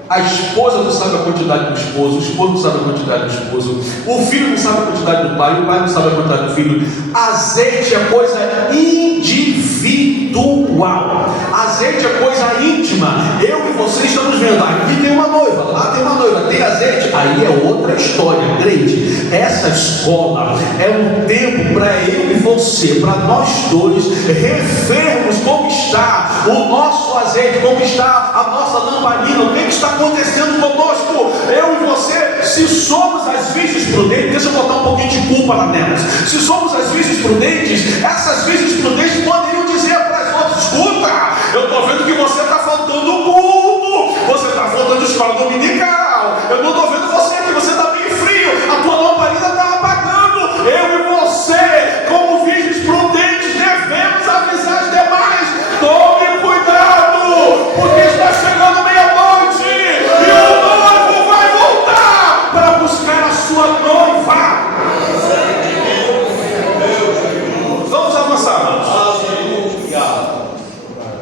A esposa não sabe a quantidade do esposo, o esposo não sabe a quantidade do esposo, o filho não sabe a quantidade do pai, o pai não sabe a quantidade do filho. Azeite é coisa individual. Azeite é coisa íntima. Eu e você estamos vendo, aqui tem uma noiva, lá tem uma noiva, tem azeite, aí é outra história, crente. Essa escola é um tempo para eu e você, para nós dois, revermos como está o nosso azeite, como está a nossa lamparina, o que está acontecendo conosco. Eu e você, se somos as virgens prudentes, deixa eu botar um pouquinho de culpa lá nelas. Se somos as virgens prudentes, essas virgens prudentes poderiam dizer para as outras: escuta, eu estou vendo que você está faltando culto, você está faltando escola dominical, eu não estou vendo você aqui, você está bem frio, a tua lamparina está apagando. Eu e você, como virgens prudentes, devemos avisar as demais: tome cuidado, porque está chegando meia-noite e o noivo vai voltar para buscar a sua noiva. Vamos avançar, irmãos.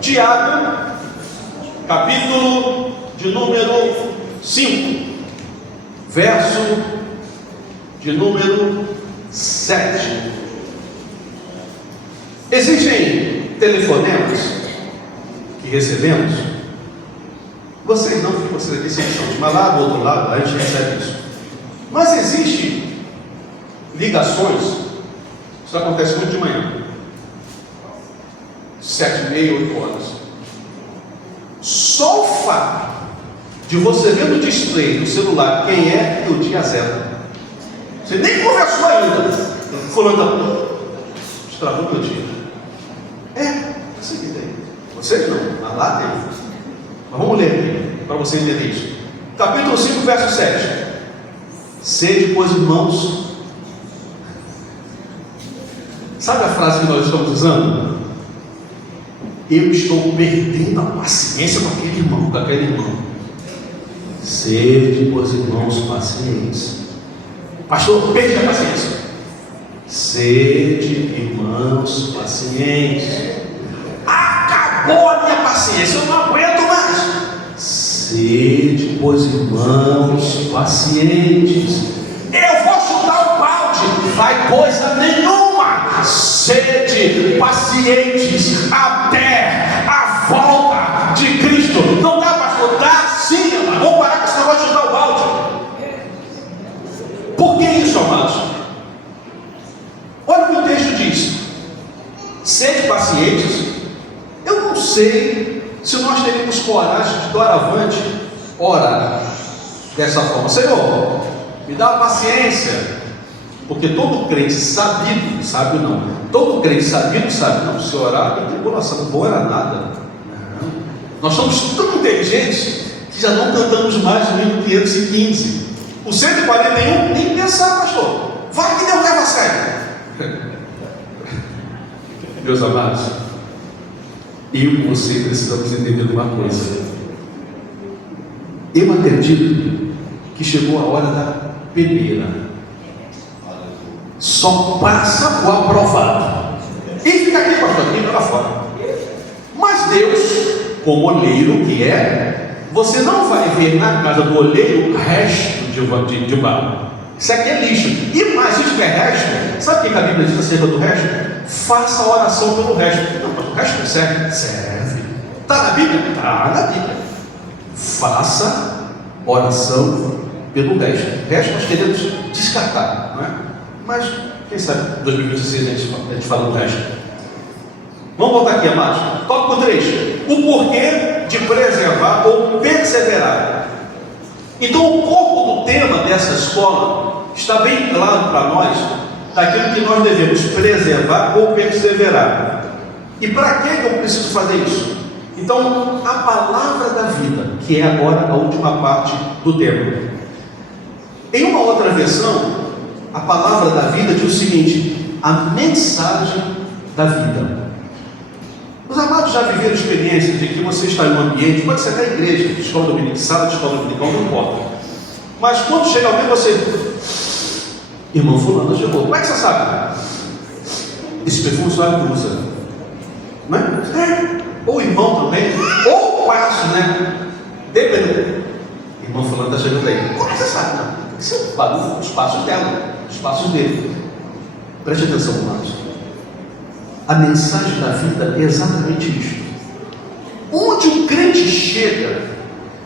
Tiago, capítulo de número 5, verso de número 7. Existem telefonemas que recebemos. Vocês não, porque vocês aqui sempre são, mas lá do outro lado a gente recebe isso. Mas existem ligações, isso acontece muito de manhã, 7h30, 8 horas. Só o fato de você ver no display do celular quem é, o dia zero. Você nem conversou ainda. Fulano estragou meu dia. Essa aqui tem. Vocês não, mas lá tem. Mas vamos ler aqui, para você entender isso. Capítulo 5, verso 7. Sede, pois, irmãos. Sabe a frase que nós estamos usando? Eu estou perdendo a paciência com aquele irmão, com aquele irmão. Sede, pois, irmãos, pacientes. Pastor, perdi a paciência. Sede, irmãos, pacientes. Acabou a minha paciência, eu não aguento mais. Sede, pois, irmãos, pacientes. Eu vou chutar o balde, vai coisa nenhuma. Sede, pacientes, até a volta de Cristo. Não dá, pastor? Dá sim, irmão. Vamos parar com esse negócio de chutar o balde. Por que isso, amados? Olha o que o texto diz: sede pacientes. Eu não sei se nós teríamos coragem de doravante orar dessa forma: Senhor, me dá paciência. Porque todo crente sabido, sábio não, todo crente sabido sabe, não, se orar tem tribulação, não vou orar nada. Não. Nós somos tão inteligentes que já não cantamos mais o hino 515. O 141, nem pensar, pastor. Vai que Deus leva a sério. Meus amados, eu e você precisamos entender uma coisa. Eu acredito que chegou a hora da peneira. Só passa o aprovado. E fica aqui, pastor, aqui para fora. Mas Deus, como olheiro que é, você não vai ver na casa do olheiro resto de barro. Isso aqui é lixo. E mais, se tiver resto, sabe o que a Bíblia diz acerca do resto? Faça a oração pelo resto. Não, mas o resto não serve. Serve. Está na Bíblia? Está na Bíblia. Faça oração pelo resto. O resto nós queremos descartar, não é? Mas, quem sabe, em 2026 a gente fala do resto. Vamos voltar aqui, amados. Tópico 3. O porquê de preservar ou perseverar. Então, o corpo do tema dessa escola está bem claro para nós daquilo que nós devemos preservar ou perseverar. E para que eu preciso fazer isso? Então, a palavra da vida, que é agora a última parte do tema. Em uma outra versão, a palavra da vida diz o seguinte: a mensagem da vida. Os amados já viveram experiência de que você está em um ambiente, pode ser até igreja, escola dominical, sala de escola dominical, não importa. Mas quando chega alguém, você, irmão fulano chegou. Como é que você sabe? Esse perfume só ele usa, não é? Ou irmão também, ou passo, né? Depende. Irmão fulano está chegando aí. Como é que você sabe? Não? Você barulho, os passos dela, os passos dele. Preste atenção, amados. A mensagem da vida é exatamente isso. Onde o crente chega,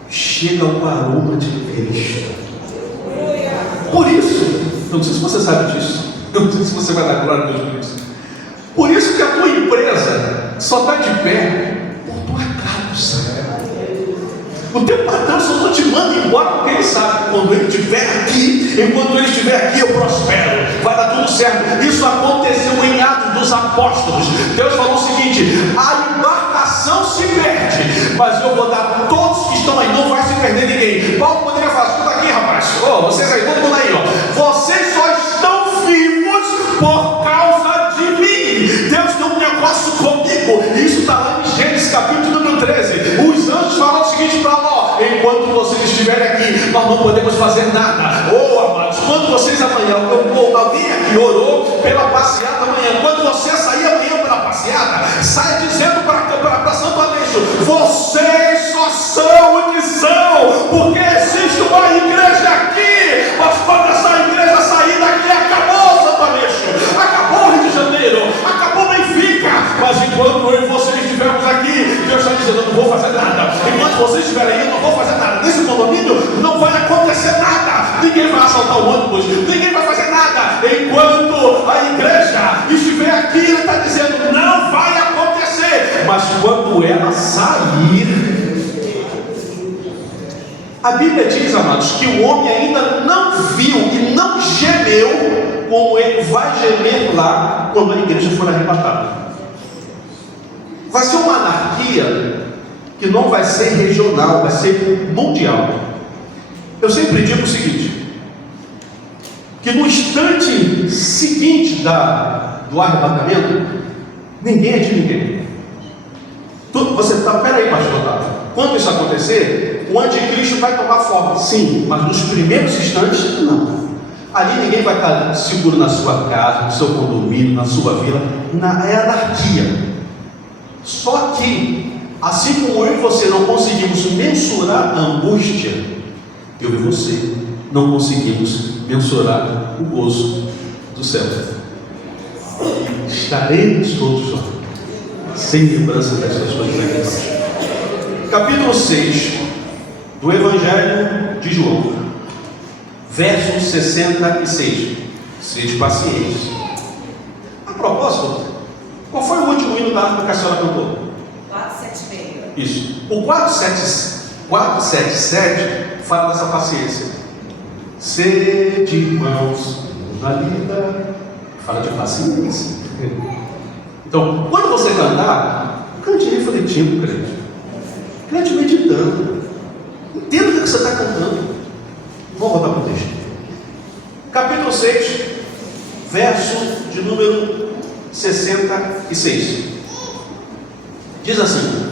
chega o aroma de Cristo. Por isso, eu não sei se você sabe disso, eu não sei se você vai dar glória a Deus por isso. Por isso que a tua empresa só está de pé por tua causa. O teu patrão só não te manda embora porque ele sabe que quando ele estiver aqui, enquanto ele estiver aqui, eu prospero, vai dar tudo certo. Isso aconteceu em Atos dos Apóstolos. Deus falou o seguinte: a embarcação se perde, mas eu vou dar todos que estão aí, não vai se perder ninguém. Paulo poderia falar: escuta aqui, rapaz, vocês aí, todo mundo aí, vocês só estão vivos por causa de mim. Deus tem um negócio comigo. Isso está lá em Gênesis capítulo número 13. Os anjos falam o seguinte para Ló: enquanto vocês estiverem aqui, nós não podemos fazer nada. Amados, quando vocês amanhã, alguém aqui orou pela passeata amanhã, quando você sair amanhã pela passeata, sai dizendo para Santo Aleixo: vocês só são o que são, porque existe uma igreja aqui. Mas quando essa igreja sair daqui, acabou Santo Aleixo, acabou Rio de Janeiro, acabou Benfica. Mas enquanto eu e você estivermos aqui, Deus está dizendo: eu não vou fazer nada. Enquanto vocês estiverem aí, eu não vou fazer nada. Nesse condomínio não vai acontecer nada. Ninguém vai assaltar o ônibus, ninguém vai fazer nada. Enquanto a igreja estiver aqui, ele está dizendo: não vai acontecer. Mas quando ela sair, a Bíblia diz, amados, que o homem ainda não viu e não gemeu como ele vai gemer lá quando a igreja for arrebatada. Vai ser uma anarquia que não vai ser regional, vai ser mundial. Eu sempre digo o seguinte: que no instante seguinte do arrebatamento, ninguém é de ninguém. Você está, peraí, pastor Otávio, quando isso acontecer, o anticristo vai tomar forma, sim, mas nos primeiros instantes, não. Ali ninguém vai estar seguro na sua casa, no seu condomínio, na sua vila, é anarquia. Só que, assim como eu e você não conseguimos mensurar a angústia, eu e você não conseguimos mensurar o gozo do céu. Estaremos todos lá, sem lembrança dessas coisas aqui embaixo. Capítulo 6 do Evangelho de João, verso 66. Sede pacientes. A propósito, qual foi o último hino da harpa que a senhora cantou? 476. Isso. O 477 fala dessa paciência. Sede, irmãos, na vida, fala de paciência. Então, quando você cantar, cante refletindo, crente. Cante meditando. Entenda o que você está cantando. Vamos voltar para o texto. Capítulo 6, verso de número 66. Diz assim: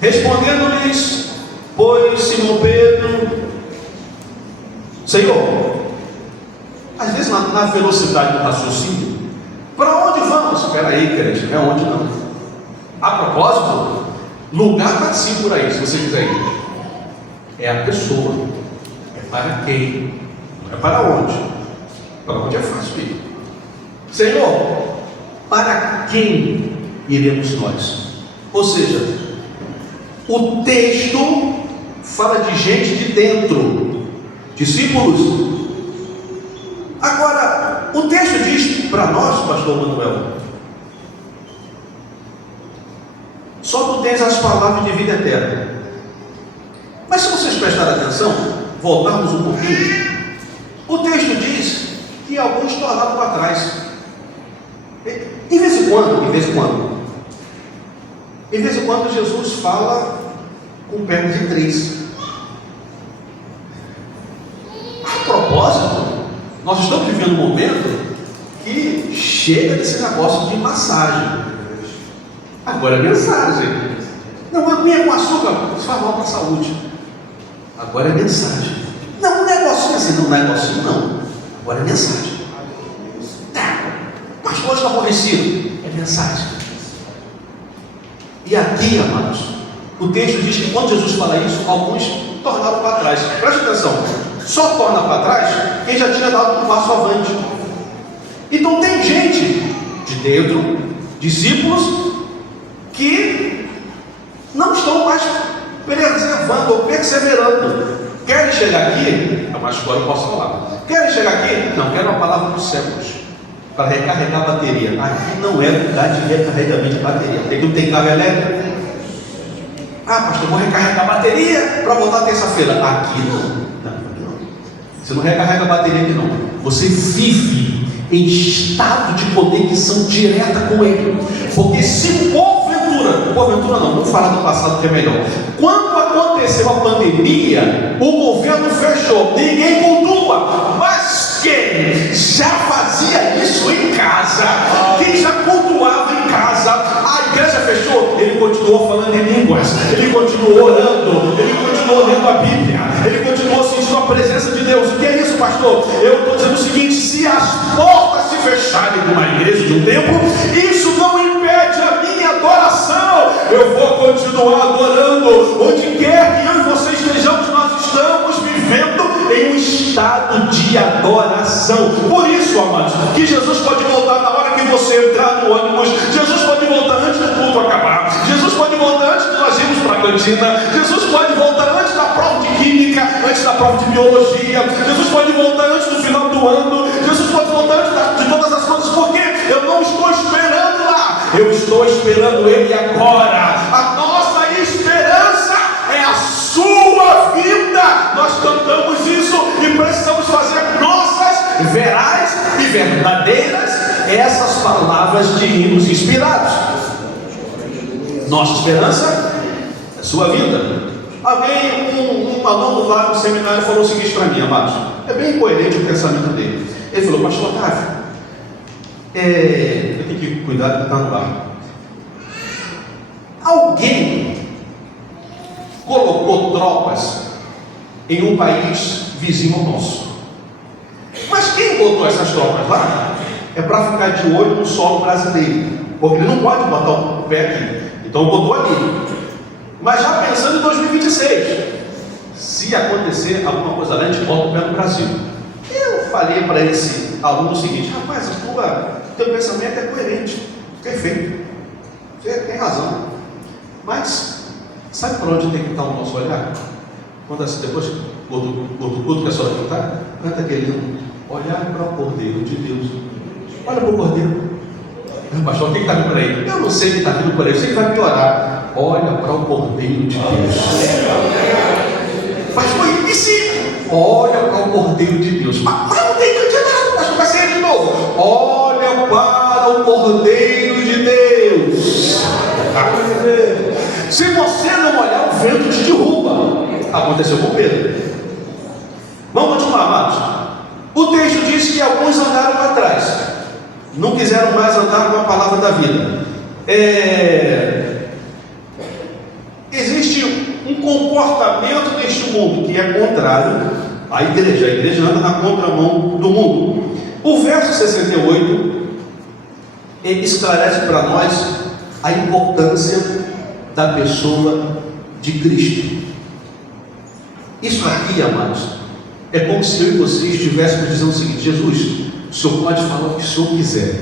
respondendo-lhes, pois, Simão Pedro: Senhor, às vezes na velocidade do raciocínio, para onde vamos? Espera aí, crente, não é onde não. A propósito, lugar para si por aí, se você quiser ir. É a pessoa. É para quem? Não é para onde. Para onde é fácil ir. Senhor, para quem iremos nós? Ou seja, o texto fala de gente de dentro, discípulos. Agora, o texto diz para nós, pastor Manuel: só tu tens as palavras de vida eterna. Mas se vocês prestarem atenção, voltarmos um pouquinho, o texto diz que alguns tornaram para trás. De vez em quando, Jesus fala com perna de 3. A propósito, nós estamos vivendo um momento que chega desse negócio de massagem. Agora é mensagem. Não, aguinha com açúcar, isso faz mal para a saúde. Agora é mensagem. Não, um negocinho assim, não, um negocinho não. Agora é mensagem. Pastor está aborrecido. É mensagem. E aqui, amados, o texto diz que quando Jesus fala isso, alguns tornaram para trás. Preste atenção. Só torna para trás quem já tinha dado um passo avante. Então tem gente de dentro, discípulos, que não estão mais preservando ou perseverando. Querem chegar aqui, mas agora eu posso falar. Querem chegar aqui? Não, quero uma palavra dos séculos para recarregar a bateria. Aqui não é lugar de recarregamento de bateria. Tem que não tem carro elétrico. Ah, pastor, vou recarregar a bateria para voltar terça-feira. Aqui não. Você não recarrega a bateria aqui não. Você vive em estado de conexão direta com Ele. Porque se porventura não, vamos falar do passado que é melhor. Quando aconteceu a pandemia, o governo fechou, ninguém cultua. Mas quem já fazia isso em casa, quem já cultuava em casa, a igreja fechou, ele continuou falando em línguas, ele continuou orando, ele continuou lendo a Bíblia, ele continuou sentindo a presença de Deus. O que é isso, pastor? Eu estou dizendo o seguinte: se as portas se fecharem de uma igreja, de um templo, isso não impede a minha adoração. Eu vou continuar adorando onde quer que eu e você estejamos. Nós estamos vivendo em um estado de adoração. Por isso, amados, que Jesus pode voltar na hora que você entrar no ônibus. Jesus pode voltar antes do culto acabar. Jesus pode voltar antes de nós irmos para a cantina. Jesus pode voltar antes da prova de química, antes da prova de biologia. Jesus pode voltar antes do final do ano. Jesus pode voltar antes de todas as coisas. Porque eu não estou esperando lá, eu estou esperando Ele agora. A nossa esperança é a sua vida. Nós cantamos isso e precisamos fazer nossas verais e verdadeiras essas palavras de hinos inspirados. Nossa esperança é a sua vida. Alguém, um aluno lá no seminário falou o seguinte para mim, amados, é bem coerente o pensamento dele. Ele falou: pastor Otávio, eu tenho que cuidar de estar no ar. Alguém colocou tropas em um país vizinho ao nosso. Mas quem botou essas tropas lá é para ficar de olho no solo brasileiro, porque ele não pode botar o pé aqui. Então botou ali. Mas já pensando em 2026, se acontecer alguma coisa lá, a gente bota o pé no Brasil. Eu falei para esse aluno o seguinte: rapaz, teu pensamento é coerente, perfeito, você tem razão, mas sabe para onde tem que estar o nosso olhar? Quando assim, depois outro culto que a senhora cantar, canta aquele hino: olhar para o Cordeiro de Deus. Olha para o Cordeiro. Pastor, quem está vindo por aí? Eu não sei quem está vindo por aí, eu sei que vai piorar. Olha para o Cordeiro de Deus. Pastor, e se? Olha para o Cordeiro de Deus. Mas não tem candidato, pastor, vai ser de novo. Olha para o Cordeiro de Deus. Se você não olhar, o vento te derruba. Aconteceu com Pedro. Vamos continuar, amados. O texto diz que alguns andaram para trás, não quiseram mais andar com a palavra da vida. Existe um comportamento neste mundo que é contrário à igreja. A igreja anda na contramão do mundo. O verso 68 esclarece para nós a importância da pessoa de Cristo. Isso aqui, amados, é como se eu e você estivéssemos dizendo o seguinte: Jesus, o Senhor pode falar o que o Senhor quiser,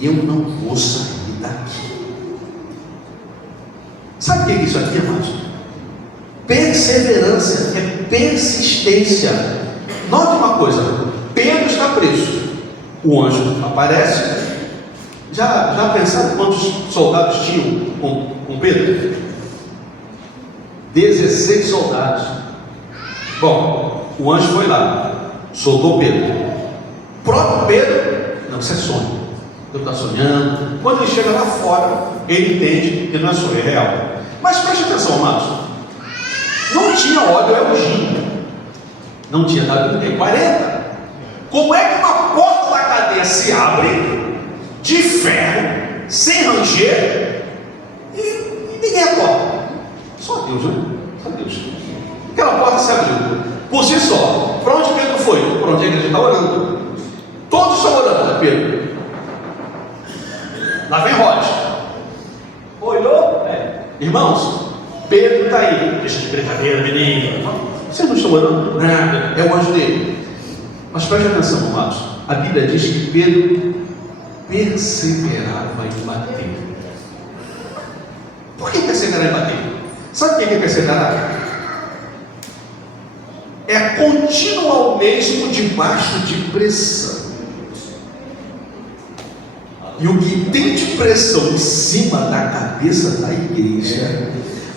eu não vou sair daqui. Sabe o que é isso aqui, amados? Perseverança, é persistência. Note uma coisa: Pedro está preso, o anjo aparece. Já pensaram quantos soldados tinham com Pedro? 16 soldados. Bom, o anjo foi lá, soltou Pedro. O próprio Pedro, não, isso é sonho. Eu estou sonhando. Quando ele chega lá fora, ele entende que não é sonho, é real. Mas preste atenção, amados. Não tinha óleo Elgin. Não tinha WD-40. Como é que uma porta da cadeia se abre de ferro, sem ranger, e ninguém acorda? Só Deus, né? Só Deus. Aquela porta se abriu por si só. Para onde Pedro foi? Para onde a igreja está orando? Todos estão orando, Pedro. Lá vem Rod. Olhou? Irmãos, Pedro está aí. Deixa de brincadeira, menino. Vocês não estão orando? Nada. É o anjo dele. Mas preste atenção, amados. A Bíblia diz que Pedro perseverava em bater. Por que perseverar em bater? Sabe o que é perseverar? É continuar mesmo debaixo de pressão. E o que tem de pressão em cima da cabeça da igreja,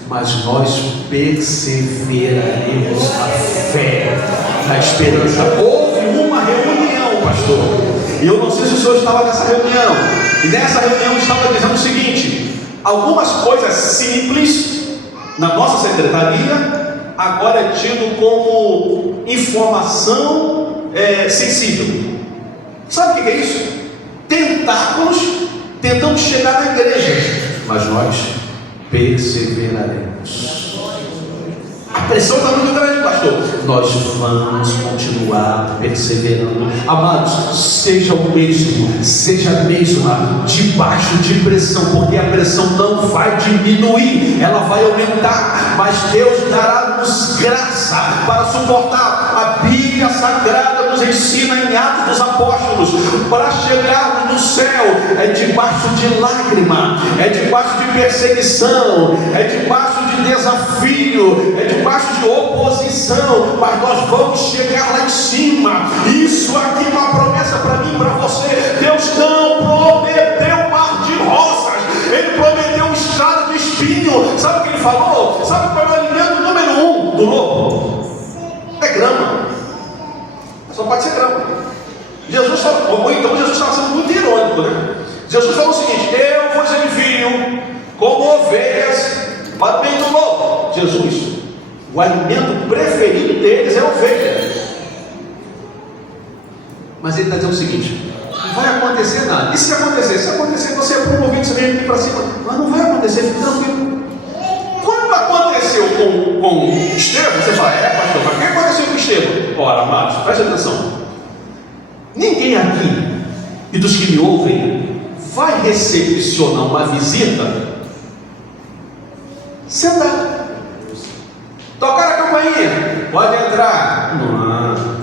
mas nós perseveraremos na fé, na esperança. Houve uma reunião, pastor, e eu não sei se o senhor estava nessa reunião, e nessa reunião estava dizendo o seguinte: algumas coisas simples na nossa secretaria agora é tido como informação sensível. Sabe o que é isso? Tentáculos tentando chegar na igreja, mas nós perseveraremos. A pressão está muito grande, pastor. Nós vamos continuar perseverando. Amados, seja o mesmo, seja a mesma, debaixo de pressão, porque a pressão não vai diminuir, ela vai aumentar, mas Deus dará-nos graça para suportar. A Bíblia Sagrada nos ensina em Atos dos Apóstolos, para chegarmos no céu, é debaixo de lágrima, é debaixo de perseguição, é debaixo de desafio, é debaixo de oposição, mas nós vamos chegar lá em cima. Isso aqui é uma promessa para mim e para você. Deus não prometeu um mar de rosas, Ele prometeu um estrado de espinho. Sabe o que Ele falou? Sabe qual é o alimento número 1 do lobo? É grama. Só pode ser grama. Jesus falou, ou então Jesus estava sendo muito irônico, né? Jesus falou o seguinte: eu vos envio como ovelhas para o meio do lobo. Jesus, o alimento preferido deles é ovelha. Mas ele está dizendo o seguinte: não vai acontecer nada. E se acontecer? Se acontecer, você é promovido, você vem aqui para cima. Mas não vai acontecer, fique tranquilo. Quando aconteceu com Estevão, você fala: pastor, mas o que aconteceu com Estevão? Ora, amados, preste atenção. Ninguém aqui, e dos que me ouvem, vai recepcionar uma visita sentado. Tocar a campainha, pode entrar. Não.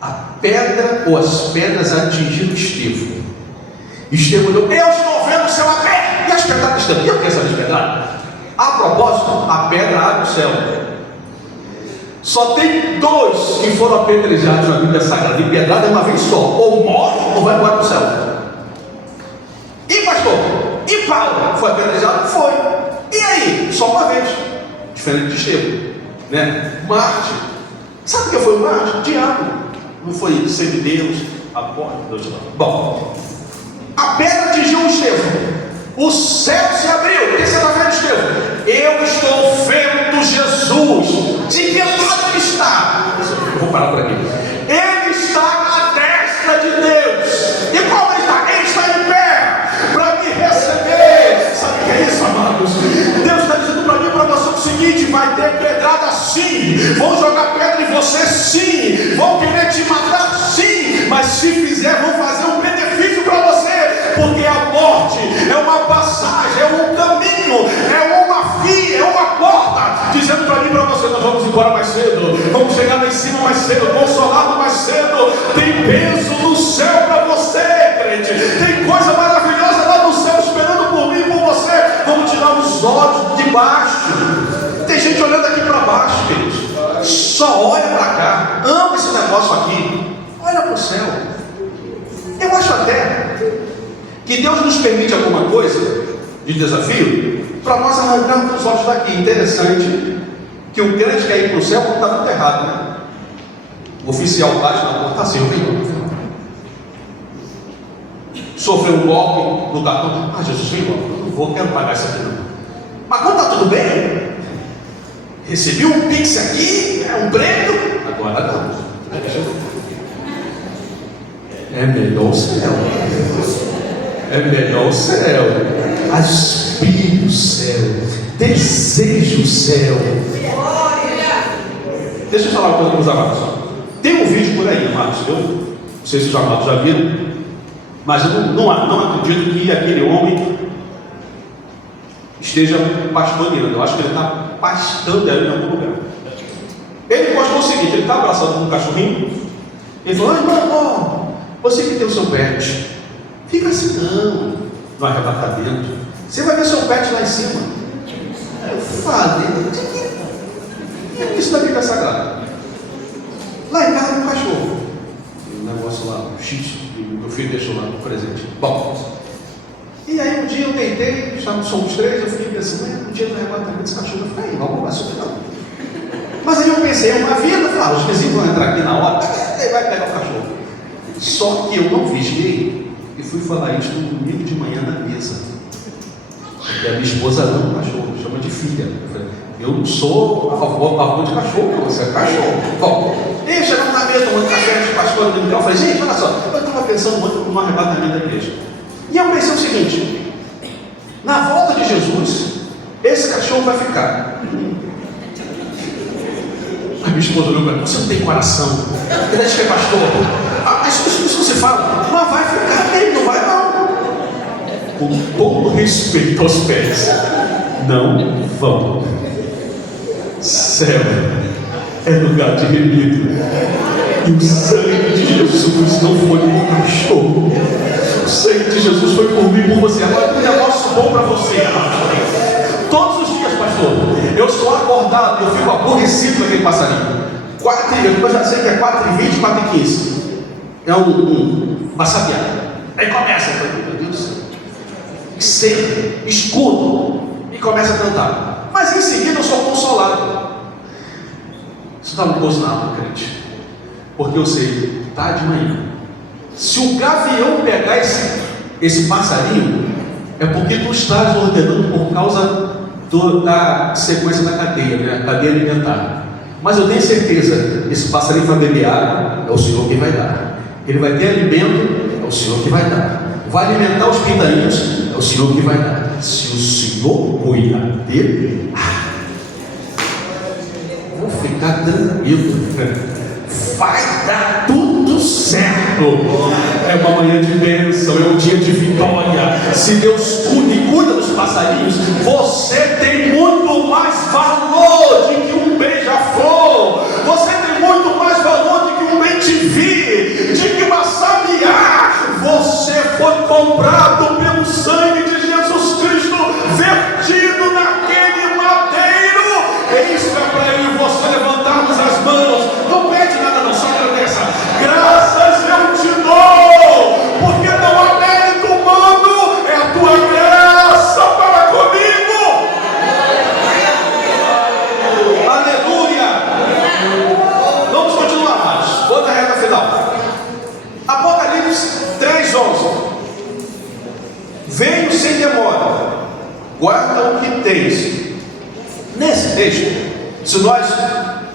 A pedra ou as pedras atingiram Estevão. Estevão olhou: eu estou vendo o céu aberto. E as pedradas estão. E eu quero saber de pedrada. A propósito, a pedra abre o céu. Só tem 2 que foram apedrejados na Bíblia Sagrada. E pedrada é uma vez só: ou morre ou vai embora para o céu. E pastor? E Paulo? Foi apedrejado? Foi. E aí? Só uma vez. Diferente de Estevão, né? Marte. Sabe o que foi o Marte? Diabo. Não foi semideus, apóstolo. Bom, a pedra atingiu Estevão. O céu se abriu. O que você está vendo, Estevão? Eu estou vendo Jesus. De que lado ele está? Eu vou parar por aqui. Ele está na destra de Deus. E como ele está? Ele está em pé para me receber. Sabe o que é isso, amados? Deus está dizendo para mim e para você o seguinte: vai ter pedrada sim, vão jogar pedra em você sim, vão querer te matar sim, mas se fizer, vão fazer um benefício para você, porque a morte é uma passagem, é um caminho, é uma via, é uma porta, dizendo para mim e para você: nós vamos embora mais cedo, vamos chegar lá em cima mais cedo, consolado mais cedo. Tem peso no céu para você, crente, tem coisa maravilhosa lá no céu esperando por mim e por você. Vamos tirar os olhos de baixo. Tem gente olhando aqui para baixo, queridos. Só olha para cá, ama esse negócio aqui, olha para o céu. Eu acho até que Deus nos permite alguma coisa de desafio para nós arrancarmos os olhos daqui. Interessante que o crente quer ir para o céu porque está tudo errado, né? oficial bate na porta, assim, eu venho. Sofreu um golpe no cartão, Jesus, vem logo, eu não vou, quero pagar isso aqui não. Mas quando está tudo bem, recebi um pix aqui, um prêmio, agora não. É melhor o céu. É melhor o céu. Aspire o céu. Deseje o céu. Deixa eu falar uma coisa para os amados. Tem um vídeo por aí, amados. Eu não sei se os amados já viram, mas eu não acredito que aquele homem esteja pastoreando. Eu acho que ele está pastando ali em algum lugar. Ele postou o seguinte: ele está abraçado com um cachorrinho. Ele falou: irmão, você que tem o seu pet, fica assim no arrebatamento. Você vai ver seu pet lá em cima. Eu falei: isso da Bíblia Sagrada. Lá em casa tem um cachorro. Um negócio lá, um X, meu filho deixou lá no presente. Bom, e aí um dia eu tentei, somos três, eu fiquei pensando, um dia no arrebatamento desse cachorro, eu falei: vamos lá, sobre não. Mas aí eu pensei, uma vida, falei: os vizinhos vão entrar aqui na hora, ele vai pegar o cachorro. Só que eu não vigiei e fui falar isso no domingo de manhã na mesa. Porque a minha esposa ama o cachorro, chama de filha. Eu não sou a favor de cachorro, você é cachorro. Bom, e chegamos na mesa, tomando café de pastor dominical, eu falei: gente, olha só, eu estava pensando muito no arrebatamento da igreja. E eu pensei o seguinte: na volta de Jesus, esse cachorro vai ficar. A minha esposa olhou para mim: você não tem coração, ele acha que é pastor. Isso você fala, mas vai ficar bem, não vai não. Com todo respeito aos pés, não vão. Céu é lugar de remido. E o sangue de Jesus não foi por cachorro. O sangue de Jesus foi por mim e por você. Agora tem um negócio bom para você. Todos os dias, pastor, eu estou acordado e eu fico aborrecido com aquele passarinho. Eu já sei que é 4h20, 4h15. É uma sabiá. Aí começa, meu Deus do céu, seco, escuro, e começa a cantar. Mas em seguida eu sou consolado. Isso dá um gosto na alma, crente. Porque eu sei, tá de manhã. Se o gavião pegar esse passarinho, é porque tu estás ordenando por causa da sequência da cadeia, né? Cadeia alimentar. Mas eu tenho certeza, esse passarinho vai beber água, é o Senhor quem vai dar. Ele vai ter alimento, é o Senhor que vai dar. Vai alimentar os pintainhos, é o Senhor que vai dar. Se o Senhor cuida dele, vou ficar tranquilo. Vai dar tudo certo. É uma manhã de bênção, é um dia de vitória. Se Deus cuida e cuida dos passarinhos, você tem muito mais valor de que um beija-flor. Você tem muito mais valor de que um bem-te-vi, de que uma sabiá. Você foi comprado pelo sangue de Jesus Cristo, vertido naquele madeiro. Eis que é para eu e você levantarmos as mãos. Não pede nada não, só agradeça. Graças eu te dou, porque não há mérito humano, é a tua graça para comigo. Aleluia. Vamos continuar mais. Outra reta final. Apocalipse 3:11. Venho sem demora, guarda o que tens. Nesse texto, se nós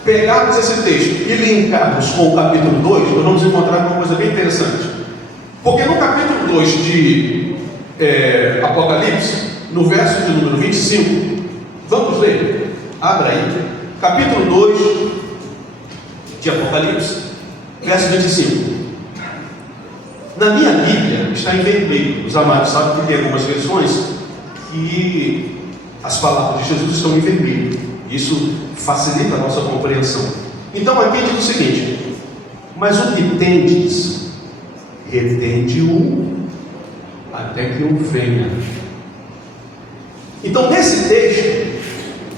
pegarmos esse texto e linkarmos com o capítulo 2, nós vamos encontrar uma coisa bem interessante. Porque no capítulo 2 de Apocalipse, no verso de número 25, vamos ler, abra aí, capítulo 2 de Apocalipse, verso 25. Na minha Bíblia está em vermelho. Os amados sabem que tem algumas versões que as palavras de Jesus estão em vermelho. Isso facilita a nossa compreensão. Então aqui diz o seguinte: mas o que tendes, retende-o até que eu venha. Então nesse texto,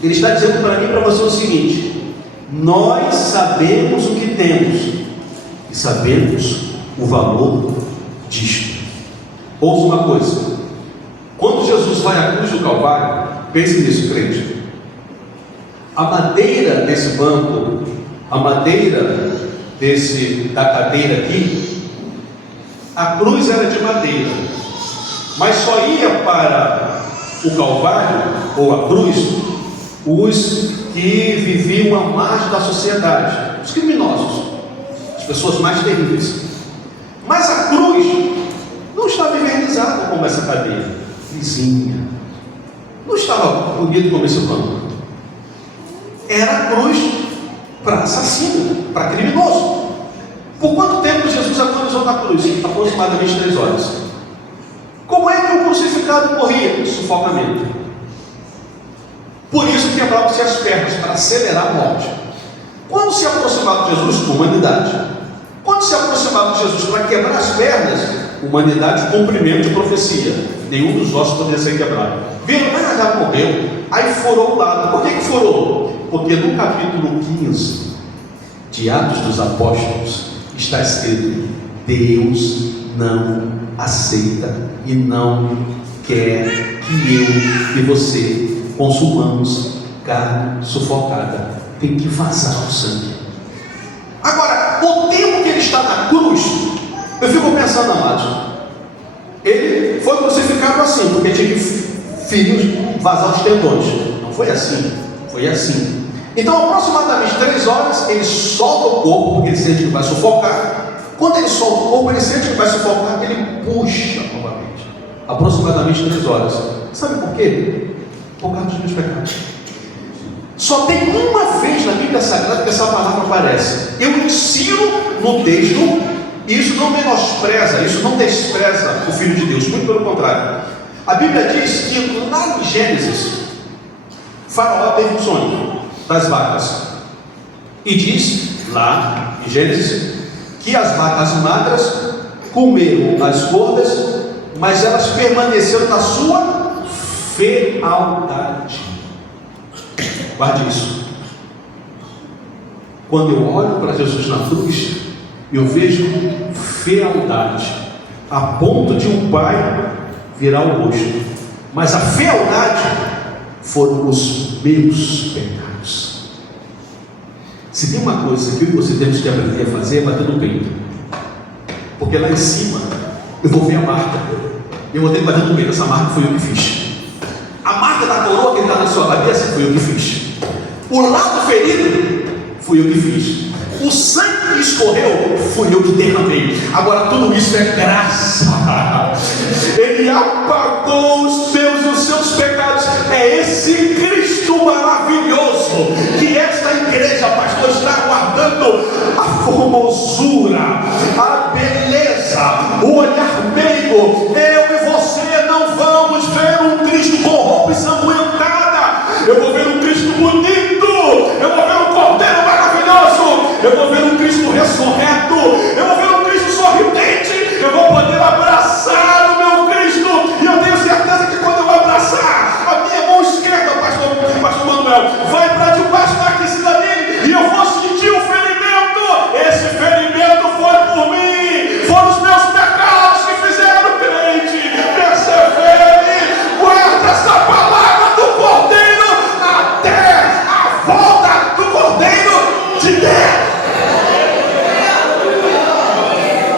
ele está dizendo para mim e para você o seguinte: nós sabemos o que temos e sabemos o valor disto. Ouça uma coisa: quando Jesus vai à cruz do Calvário, pense nisso, crente. A madeira desse banco, a madeira da cadeira aqui, a cruz era de madeira, mas só ia para o Calvário, ou a cruz, os que viviam à margem da sociedade, os criminosos, as pessoas mais terríveis. Mas a cruz não estava invernizada como essa cadeira, lisinha, não estava bonito como esse pano. Era a cruz para assassino, para criminoso. Por quanto tempo Jesus agonizou na cruz? Aproximadamente 3 horas. Como é que o crucificado morria? Sufocamento. Por isso quebravam-se as pernas, para acelerar a morte. Quando se aproximava de Jesus, humanidade. Quando se aproximava de Jesus para quebrar as pernas, humanidade, cumprimento de profecia. Nenhum dos ossos poderia ser quebrado. Viram? Já morreu. Aí furou o lado. Por que furou? Porque no capítulo 15 de Atos dos Apóstolos está escrito: Deus não aceita e não quer que eu e você consumamos carne sufocada. Tem que vazar o sangue. Agora, o tempo que ele está na cruz, eu fico pensando, amados, ele foi crucificado assim, porque tinha que ferir, vazar os tendões. Não foi assim, foi assim. Então, aproximadamente 3 horas, ele solta o corpo, porque ele sente que vai sufocar. Quando ele solta o corpo, ele sente que vai sufocar, ele puxa novamente. Aproximadamente 3 horas. Sabe por quê? Por causa dos meus pecados. Só tem uma vez na Bíblia Sagrada que essa palavra aparece. Eu ensino no texto, e isso não menospreza, isso não despreza o Filho de Deus, muito pelo contrário. A Bíblia diz que lá em Gênesis, Faraó teve um sonho das vacas, e diz lá em Gênesis que as vacas magras comeram as gordas, mas elas permaneceram na sua fealdade. Guarde isso. Quando eu olho para Jesus na cruz, eu vejo fealdade, a ponto de um pai virar o rosto. Mas a fealdade foram os meus pecados. Se tem uma coisa que eu e você temos que aprender a fazer, é bater no peito. Porque lá em cima eu vou ver a marca. Eu vou ter que bater no peito. Essa marca foi eu que fiz. A marca da coroa que está na sua cabeça foi eu que fiz. O lado ferido fui eu que fiz. O sangue que escorreu fui eu que derramei. Agora tudo isso é graça. Ele apagou os meus e os seus pecados. É esse Cristo maravilhoso que esta igreja, pastor, está aguardando. A formosura, a beleza, o olhar meigo. Eu e você não vamos ver um Cristo com roupa ensanguentada. Eu vou ver um Cristo bonito. Eu vou ver um Cordeiro maravilhoso. Eu vou ver um Cristo ressurreto. Eu vou ver um Cristo sorridente. Eu vou poder abraçar o meu Cristo. E eu tenho certeza que quando eu abraçar, a minha mão esquerda, pastor Manuel, vai para debaixo da aquecida dele. E eu vou sentir o ferimento. Esse ferimento foi por mim. Foram os meus pecados que fizeram o crente. Persevere. Guarda essa palavra do Cordeiro até a volta do Cordeiro de Deus.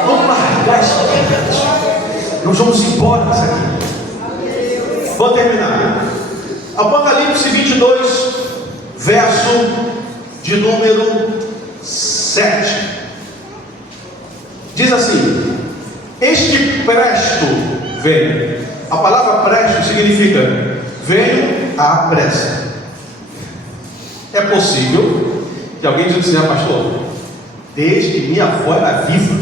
Vamos largar isso aqui. Nós vamos embora dessa aqui. Vou terminar. Apocalipse 22, verso de número 7. Diz assim: Eis que presto venho. A palavra presto significa venho à pressa. É possível que alguém diga assim: pastor, desde que minha avó era viva,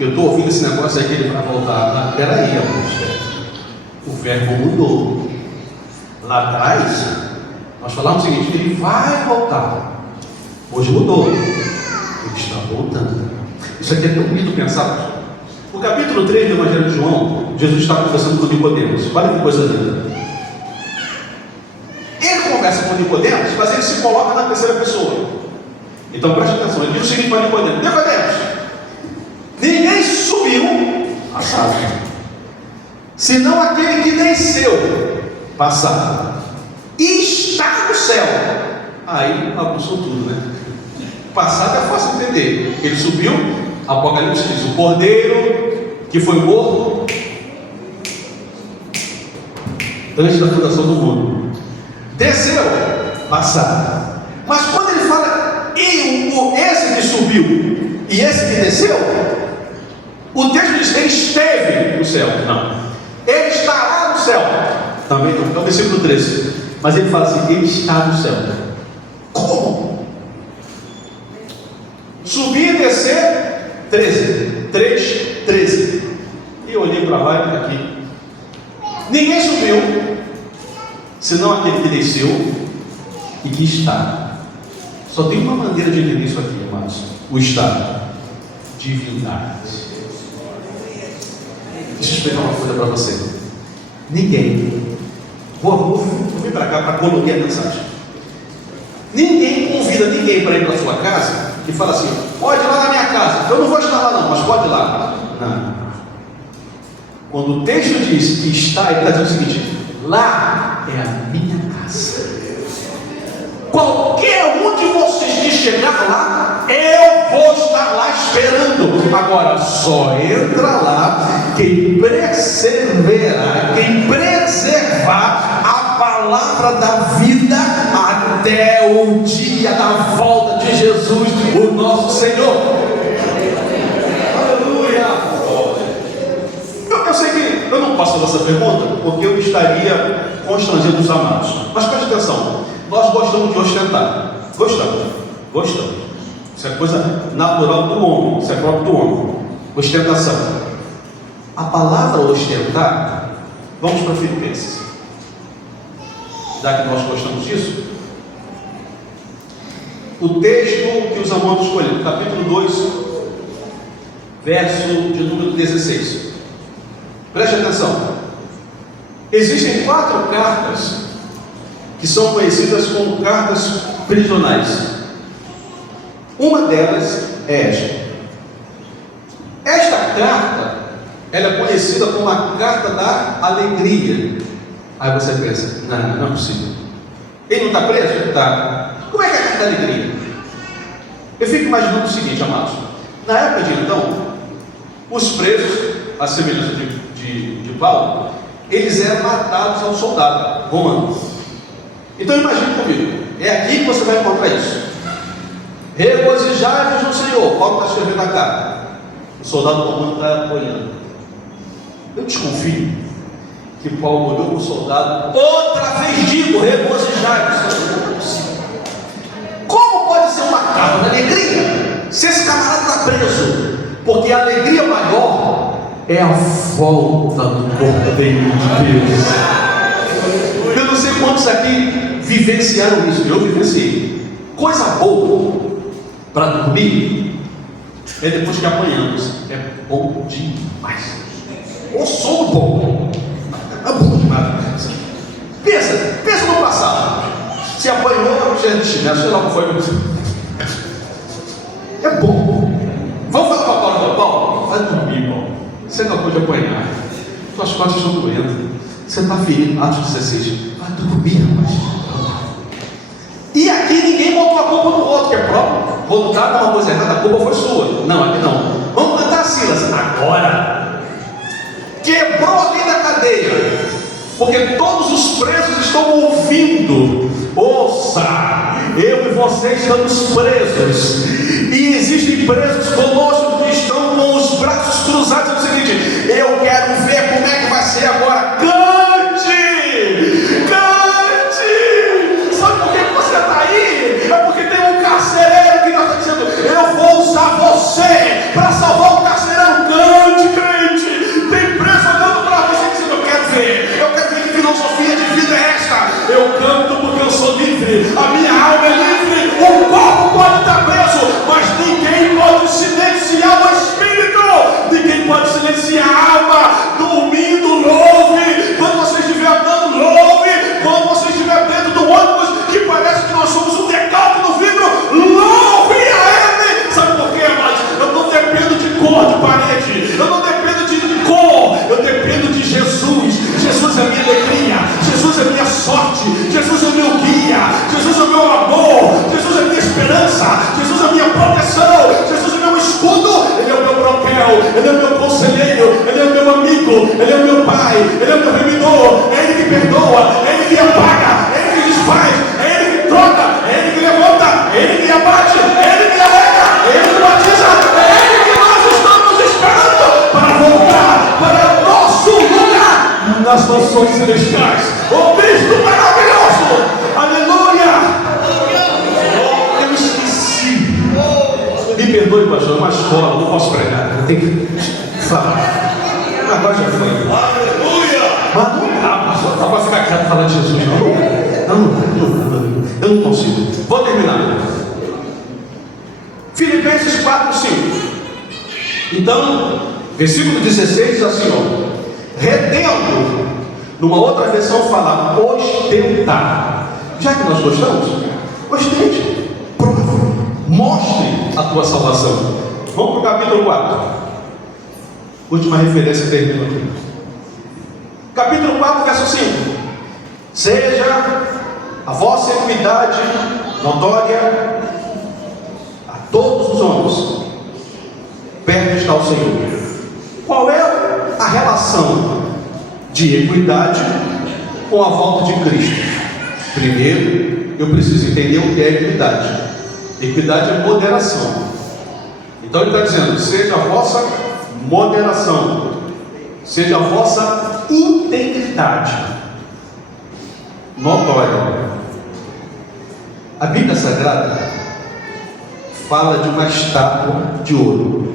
eu estou ouvindo esse negócio aí que ele vai voltar. Peraí, o verbo mudou. Lá atrás, nós falamos o seguinte: ele vai voltar. Hoje mudou. Ele está voltando. Isso aqui é tão bonito pensar. No capítulo 3 do Evangelho de João, Jesus está conversando com Nicodemos. Olha que coisa linda. Ele conversa com Nicodemos, mas ele se coloca na terceira pessoa. Então preste atenção. Ele diz o seguinte para Nicodemos: Nicodemos, ninguém subiu a sala, senão aquele que desceu passado e está no céu. Aí bagunçou tudo, né? passado é fácil entender. Ele subiu, Apocalipse diz, o cordeiro que foi morto antes da fundação do mundo. Desceu, passado. Mas quando ele fala, esse que subiu e esse que desceu, o texto diz, ele esteve no céu. Não. Ele estará no céu. Também não. É o versículo 13. Mas ele fala assim, ele está no céu. Como? Subir e descer, 13. 3, 13. E eu olhei para lá e para aqui. Ninguém subiu, senão aquele que desceu e que está. Só tem uma maneira de entender isso aqui, amados. O estar. Divindade. Deixa eu explicar uma coisa para você. Ninguém, vou vir para cá para colocar a mensagem. Ninguém convida ninguém para ir para a sua casa e fala assim, pode ir lá na minha casa. Eu não vou estar lá não, mas pode ir lá. Não. Quando o texto diz que está, ele está dizendo o seguinte, lá é a minha casa. Qualquer um de vocês que chegar lá, eu vou estar lá esperando. Agora, só entra lá quem perseverar, quem preservar a palavra da vida até o dia da volta de Jesus, o nosso Senhor. Aleluia! Eu sei que eu não posso fazer essa pergunta, porque eu estaria constrangendo os amados. Mas preste atenção. Nós gostamos de ostentar. Gostamos. Isso é coisa natural do homem. Isso é próprio do homem. Ostentação. A palavra ostentar, vamos para Filipenses. Já que nós gostamos disso, o texto que os amados escolheram, capítulo 2, verso de número 16. Preste atenção. Existem 4 cartas que são conhecidas como cartas prisionais. Uma delas é esta. Esta carta, ela é conhecida como a carta da alegria. Aí você pensa, não é possível. Ele não está preso? Está. Como é que é a carta da alegria? Eu fico imaginando o seguinte, amados. Na época de então, os presos, a semelhança de Paulo, eles eram matados ao soldado romano. Então imagine comigo, é aqui que você vai encontrar isso. Regozijai-vos no Senhor. Paulo está escrevendo a carta. O soldado romano está olhando. Eu desconfio que Paulo olhou para o soldado, outra vez digo, regozijai-vos. Como pode ser uma carta de alegria se esse camarada está preso? Porque a alegria maior é a volta do Cordeiro de Deus. Eu não sei quantos aqui vivenciaram isso. Eu vivenciei. Coisa boa para dormir é depois que apanhamos. É bom demais. O sono bom. É bom demais. Pensa no passado. Se apanhou, cheio de chinelo, sei lá como foi. É bom. Vamos falar para Paulo, Paulo? Vai dormir, Paulo. Você acabou de apanhar. Suas costas estão doendo. Você está ferido, Atos 16. Vai dormir, rapaz. E aqui ninguém botou a culpa no outro, que é próprio. Botar uma coisa errada, a culpa foi sua. Não, aqui não. Vamos cantar Silas. Agora. Quebrou a lei da cadeia. Porque todos os presos estão ouvindo. Ouça, eu e você estamos presos. E existem presos conosco que estão com os braços cruzados. É o seguinte, eu quero ver como é que vai ser agora. Cante! Sabe por que você está aí? É porque tem um carcereiro que está dizendo, eu vou usar você para salvar o carcereiro. Cante, crente! Tem preso olhando para você dizendo, eu quero ver que filosofia de vida é esta. Eu canto porque eu sou livre, a minha alma é livre, o corpo pode estar preso, mas ninguém pode silenciar o espírito, ninguém pode silenciar a alma. Dormindo, louve. Quando você estiver andando, louve. Quando você estiver dentro do ônibus que parece que nós somos um decalque no vidro, louve a Ele. Sabe por quê, mas eu não dependo de cor de parede, eu não dependo de cor, eu dependo de Jesus. Jesus é minha alegria, Jesus é minha sorte, Jesus é meu guia, Jesus é meu amor, Jesus é minha esperança. esperança, Jesus é a minha proteção, Jesus é o meu escudo, Ele é o meu broquel, Ele é o meu conselheiro, Ele é o meu amigo, Ele é o meu pai, Ele é o meu remidor, é Ele que perdoa, é Ele que apaga, é Ele que desfaz, é Ele que troca, é Ele que levanta, é Ele que abate, é Ele que alega, é Ele que batiza, é Ele que nós estamos esperando para voltar para o nosso lugar nas nações celestiais. O Cristo maravilhoso, aleluia. Eu esqueci, me perdoe, pastor, uma escola, não posso pregar, eu tenho que falar. Agora já foi. Aleluia! Mas não dá, pastor, não dá para ficar quieto falando de Jesus, não. Não, eu não consigo. Vou terminar. Filipenses 4:5. Então, versículo 16 diz assim, ó, retendo, numa outra versão fala ostentar. Já que nós gostamos, ostente, prova, mostre a tua salvação. Vamos para o capítulo 4. Última referência, termino aqui. Capítulo 4, verso 5. Seja a vossa equidade notória a todos os homens. Perto está o Senhor. Qual é a relação de equidade com a volta de Cristo? Primeiro, eu preciso entender o que é equidade. Equidade é moderação. Então ele está dizendo, seja a vossa moderação, seja a vossa integridade notória. A Bíblia Sagrada fala de uma estátua de ouro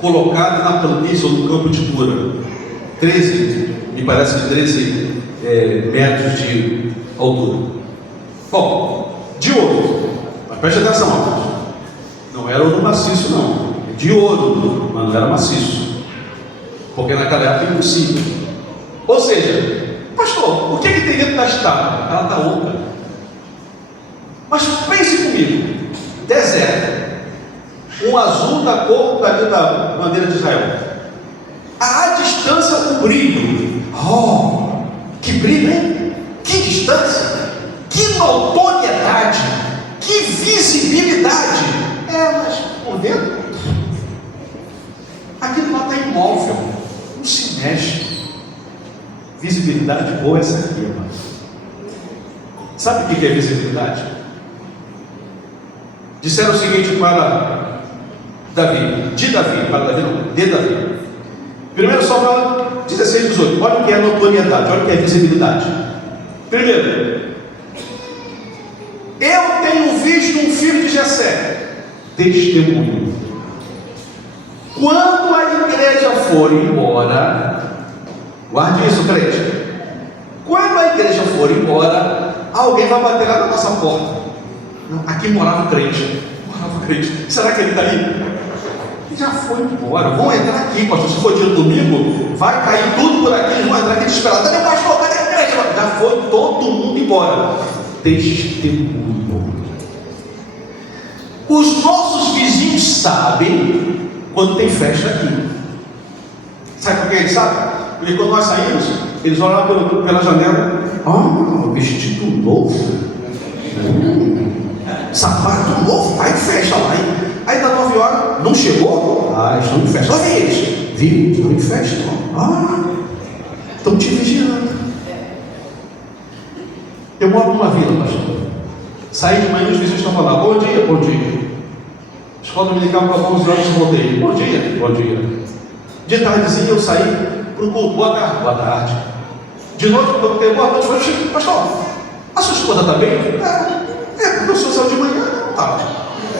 colocada na planície ou no campo de cura, 13, me parece que 13 metros de altura. Bom, de ouro, mas preste atenção, amigos. Não era ouro maciço, não, é de ouro, mas não era maciço, porque naquela época é impossível. Ou seja, pastor, o que tem dentro da estátua? Ela está oca. Mas pense comigo, deserto, um azul da cor da bandeira de Israel, à distância o brilho. Oh, que brilho, hein? Que distância, que notoriedade, que visibilidade. Mas por dentro aquilo lá está imóvel, não se mexe. Visibilidade boa é essa aqui, irmão. Sabe o que é visibilidade? Disseram o seguinte para Davi, de Davi, para Davi não, de Davi. 1 Samuel 16, 18. Olha o que é notoriedade, olha o que é visibilidade. Primeiro, eu tenho visto um filho de Jessé, testemunho. Quando a igreja for embora, guarde isso, crente. Quando a igreja for embora, alguém vai bater lá na nossa porta. Não, aqui morava o crente. Será que ele está aí? Ele já foi embora. Vão entrar aqui, pastor. Se for dia de domingo, vai cair tudo por aqui. Eles vão entrar aqui desesperados. Cadê o pastor? Cadê a igreja? Já foi todo mundo embora. Testemunho. Os nossos vizinhos sabem quando tem festa aqui. Sabe por que eles sabem? Porque quando nós saímos, eles olham lá pela janela. Vestido novo. Sapato novo. Aí fecha lá. Aí dá 9 horas. Não chegou? Estão em festa. Olha eles. Viu? Estão em festa. Estão te vigiando. Eu moro numa vila, pastor. Saí de manhã, os vizinhos estão falando, bom dia, bom dia. Escola dominical para 11 horas, eu voltei. Bom dia, bom dia. De tardezinha eu saí para o culto, boa tarde, boa tarde. De noite eu perguntei, boa noite, foi Chico, pastor, a sua esposa está bem? Porque o senhor saiu de manhã, não estava.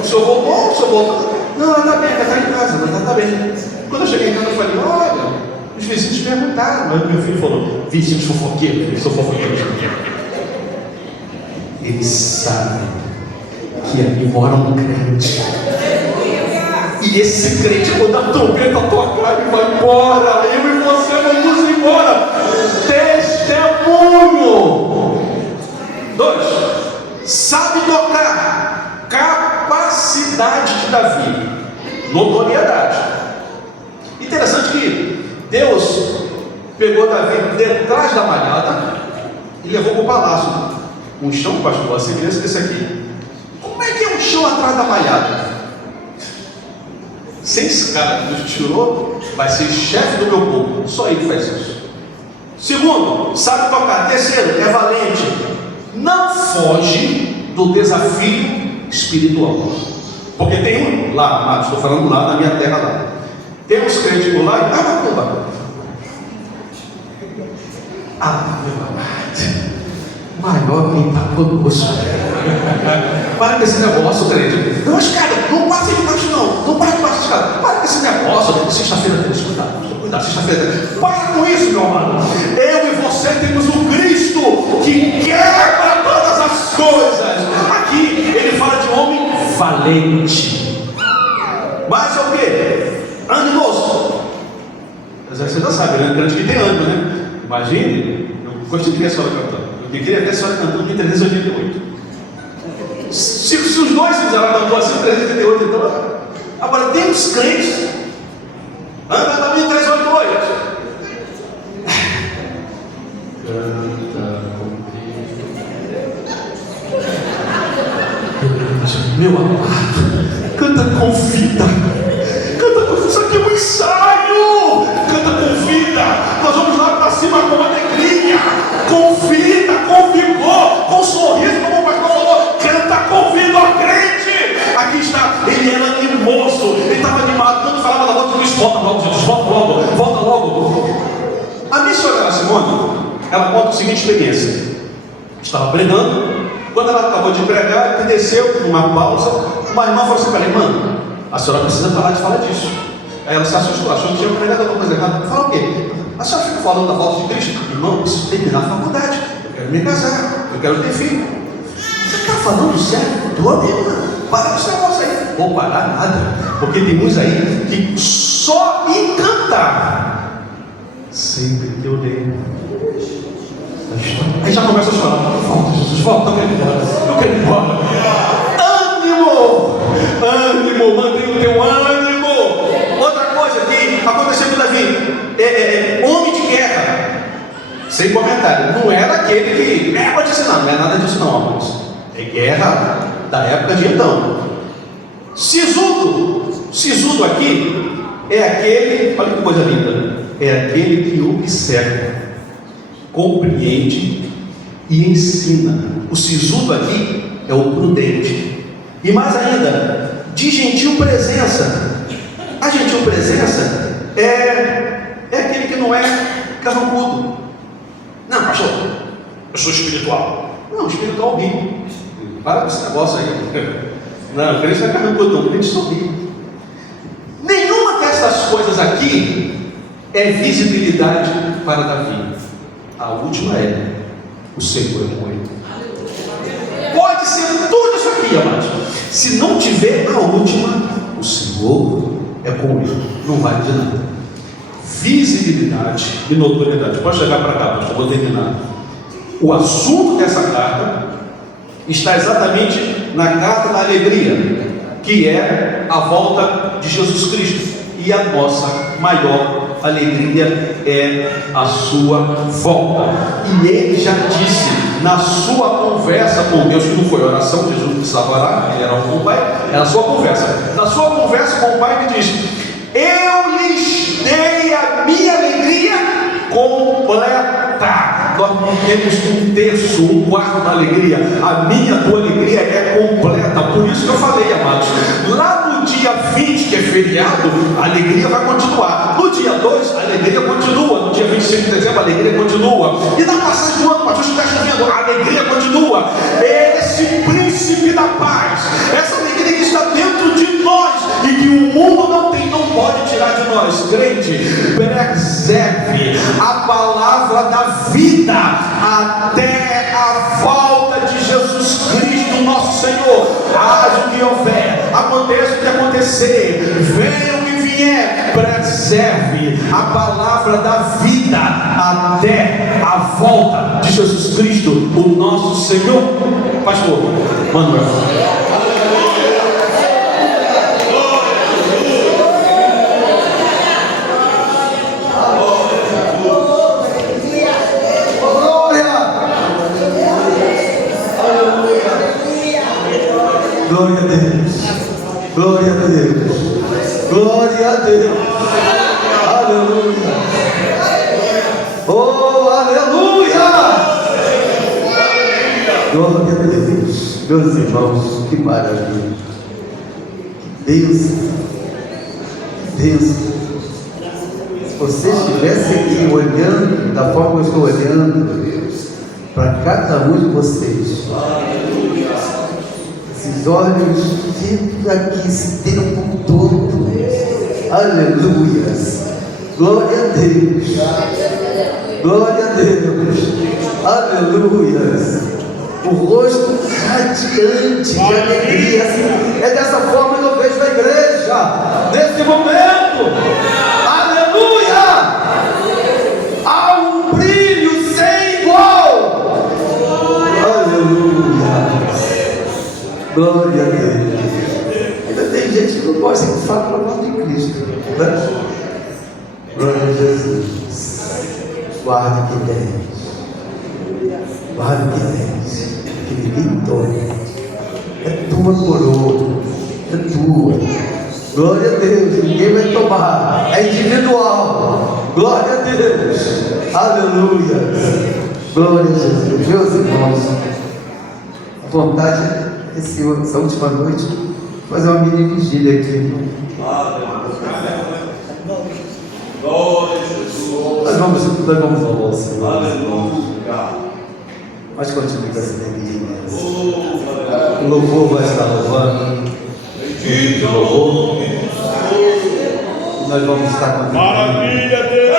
O senhor voltou? Não, ela está bem, ela está em casa, ela está bem. Quando eu cheguei em casa, eu falei, olha, os vizinhos perguntaram, mas meu filho falou, vizinhos fofoqueiros, eu sou fofoqueiro. Eles sabem que ali mora um crente. E esse crente, quando a trombeta tocar, ele vai embora. Eu e você vamos embora. Testemunho. 2. Sabe tocar. Capacidade de Davi. Notoriedade. Interessante que Deus pegou Davi detrás da malhada e levou para o palácio. Um chão, pastor, a semelhança desse aqui. chão atrás da malhada. Se esse cara que Deus tirou, vai ser chefe do meu povo. Só ele faz isso. Segundo, sabe tocar. Terceiro, é valente. Não foge do desafio espiritual. Porque tem um lá, estou falando lá na minha terra lá. Tem uns crentes por lá e meu amado. Maior quem está conosco. Para com esse negócio, crente. Não, mas cara, não passa de baixo não. Não para de baixo, cara. Para com esse negócio. Sexta-feira temos que cuidar. Sexta-feira. Para com isso, meu amado. Eu e você temos um Cristo que quebra todas as coisas. Aqui ele fala de homem valente. Mas é o quê? Animoso. Você já sabe, né? Crente que tem ânimo, né? Imagine, eu gostei de ver a senhora cantando. Eu queria ver a senhora cantando em 388. Se os dois fizeram a cantor assim, 388, então. Agora tem uns crentes. Anda também 388. Meu amado, canta com vida. Canta com vida. Isso aqui é um ensaio. Canta com vida. Nós vamos lá para cima com alegria, com vida, com vigor, com sorriso, como o pastor falou. Canta com vida, ó crente. Aqui está, ele era animoso, ele estava animado. Quando falava da volta de Cristo, volta logo, Jesus, volta logo. A missionária Simone, ela conta a seguinte experiência. Estava pregando. Quando ela acabou de pregar, ele desceu numa pausa. Uma irmã falou assim para ela: irmã, a senhora precisa parar de falar disso. Aí ela se assustou, achou que tinha pregado alguma coisa errada. Fala o quê? A senhora fica falando da volta de Cristo? Irmão, eu preciso terminar a faculdade, eu quero me casar, eu quero ter filho. Você está falando sério? Estou mesmo. Para esse negócio aí. Vou parar nada. Porque tem uns aí que só em cantar sempre que eu leio. Aí já começa a chorar. Volta, Jesus, volta, eu quero ir embora. Ânimo, mantenha o teu ânimo. Outra coisa que aconteceu com Davi, homem de guerra, sem comentário, não era aquele que, vou te ensinar, não é nada disso não, amigos. É guerra da época de então. Sisudo aqui é aquele, olha que coisa linda, é aquele que observa, compreende e ensina. O sisudo aqui é o prudente. E mais ainda, de gentil presença. A gentil presença é aquele que não é carrancudo. Não, pastor, eu sou espiritual. Não, espiritual bíblico. Para com esse negócio aí. Não, crente não é carrancudo, não, crente sorri. Nenhuma dessas coisas aqui é visibilidade para Davi. A última é: o Senhor é com ele. Pode ser tudo isso aqui, amados. Se não tiver a última, o Senhor é com ele. Não vale de nada. Visibilidade e notoriedade. Pode chegar para cá, pastor, vou terminar. O assunto dessa carta está exatamente na carta da alegria, que é a volta de Jesus Cristo. E a nossa maior alegria é a sua volta. E ele já disse na sua conversa com Deus, que não foi oração, Jesus precisava orar, ele era com o Pai, era a sua conversa. Na sua conversa com o Pai, ele diz: eu lhes dei a minha alegria completa. Nós não temos um terço, um quarto da alegria. A minha, tua alegria é completa. Por isso que eu falei, amados, lá no dia 20, que é feriado, a alegria vai continuar. No dia 2, a alegria continua. No dia 25 de dezembro, a alegria continua. E na passagem do ano, pastor, está chovendo, a alegria continua. Esse príncipe da paz, essa alegria que está dentro de nós e que o mundo não tem, não pode tirar de nós. Crente, preserve a palavra da vida até a volta de Jesus Cristo, nosso Senhor. Haja o que houver, aconteça o que acontecer, venha o que vier, preserve a palavra da vida até a volta de Jesus Cristo, o nosso Senhor. Pastor Manuel. Glória a Deus. Glória a Deus. Glória a Deus. Aleluia. Oh, aleluia. Glória a Deus. Meus irmãos, que maravilha. Deus. Deus. Se você estivesse aqui olhando da forma que eu estou olhando para cada um de vocês, esses olhos ficam aqui esse tempo todo. Aleluias. Glória a Deus. Glória a Deus. Aleluias. O rosto radiante de alegria. É dessa forma que eu vejo a igreja nesse momento. Aleluia. Há um brilho sem igual. Aleluia. Glória a Deus. Ainda tem gente que não gosta que fala para o nome de Cristo, né? Glória a Jesus. Guarda que tens. Guarda que tens. Que ninguém tome. É tua coroa. É tua. Glória a Deus. Ninguém vai tomar. É individual. Glória a Deus. Aleluia. Glória a Jesus. Meus irmãos, a vontade essa última noite fazer uma mini vigília aqui. Nós vamos ao Senhor. Mas continue com essa alegria. O louvor vai estar louvando. O louvor. E nós vamos estar com a maravilha, Deus.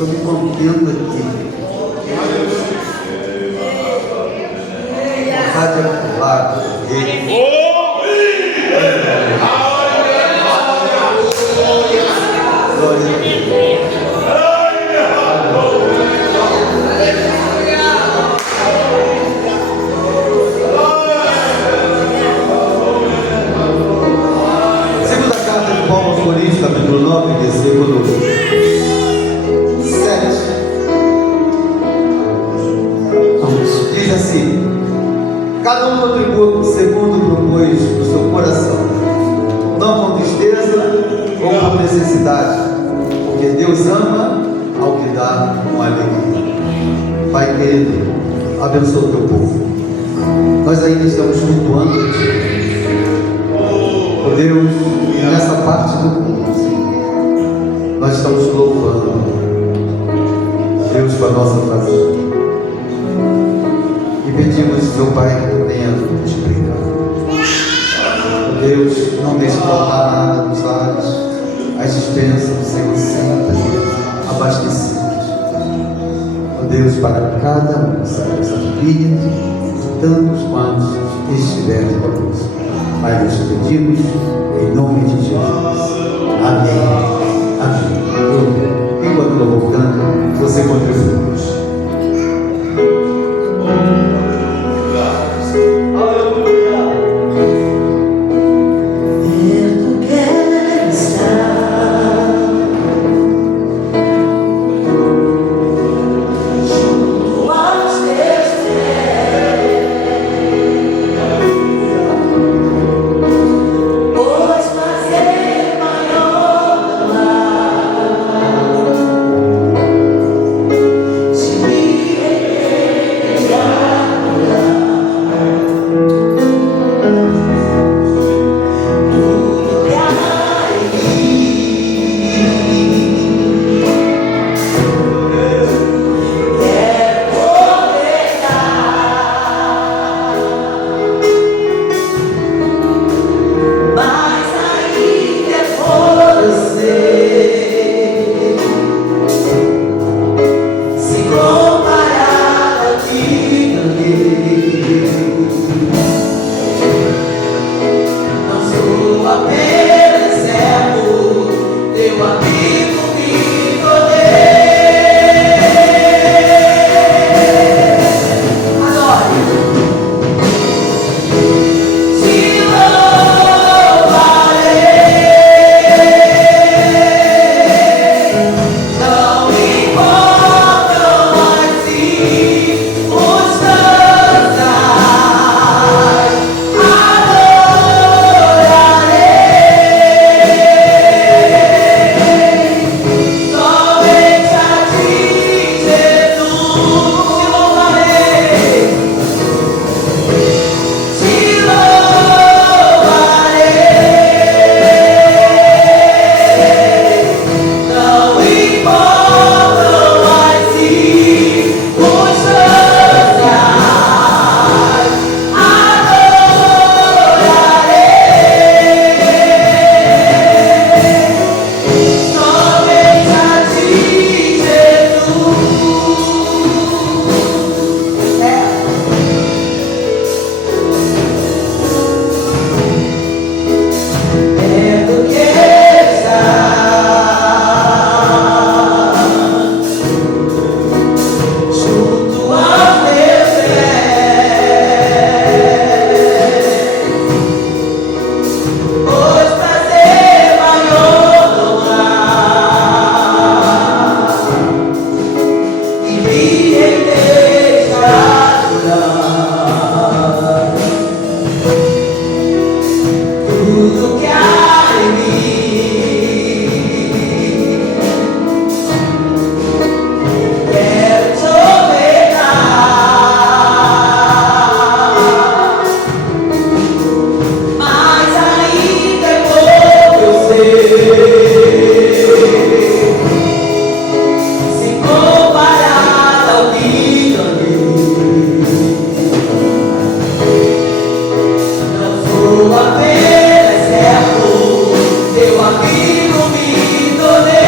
Estou me contendo aqui. Rádio Acolado. Glória a Deus. Segunda carta de Paulo aos Coríntios, capítulo 9, versículo 7. Diz assim: cada um contribua segundo propôs no seu coração, não com tristeza ou por necessidade, porque Deus ama ao que dá com alegria. Pai querido, abençoa o teu povo. Nós ainda estamos cultuando a Ti, oh Deus, nessa parte do culto nós estamos louvando Deus com a nossa família. E pedimos, meu Pai, que tenha multiplicado. Deus, não deixe faltar nada nos lares. As dispensas do Senhor sempre abastecidas. Ó Deus, para cada um dessa família, tantos quantos estiverem conosco. Pai, nós pedimos em nome de Jesus. Amém. Amém. Enquanto eu vou cantando, você contribui. Pois fazer amigo me tornei.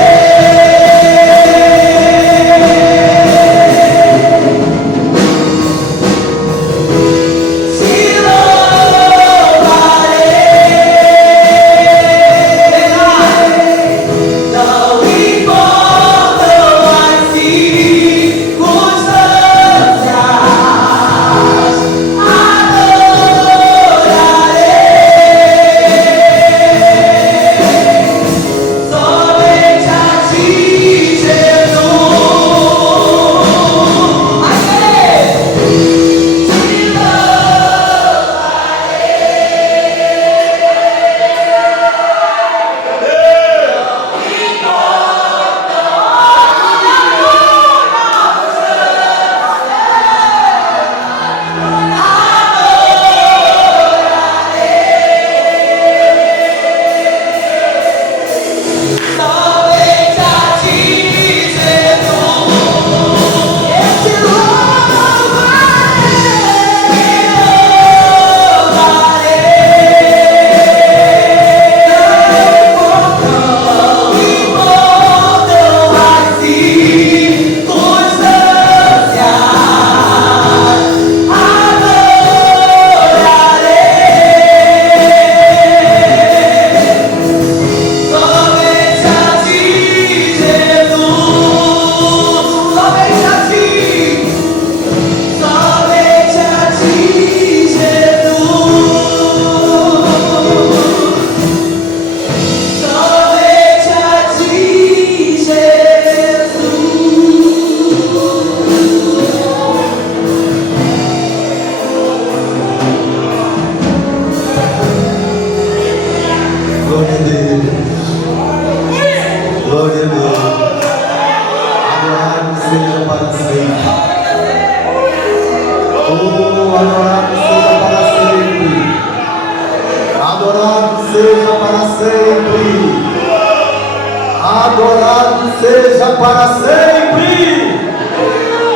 Adorado seja para sempre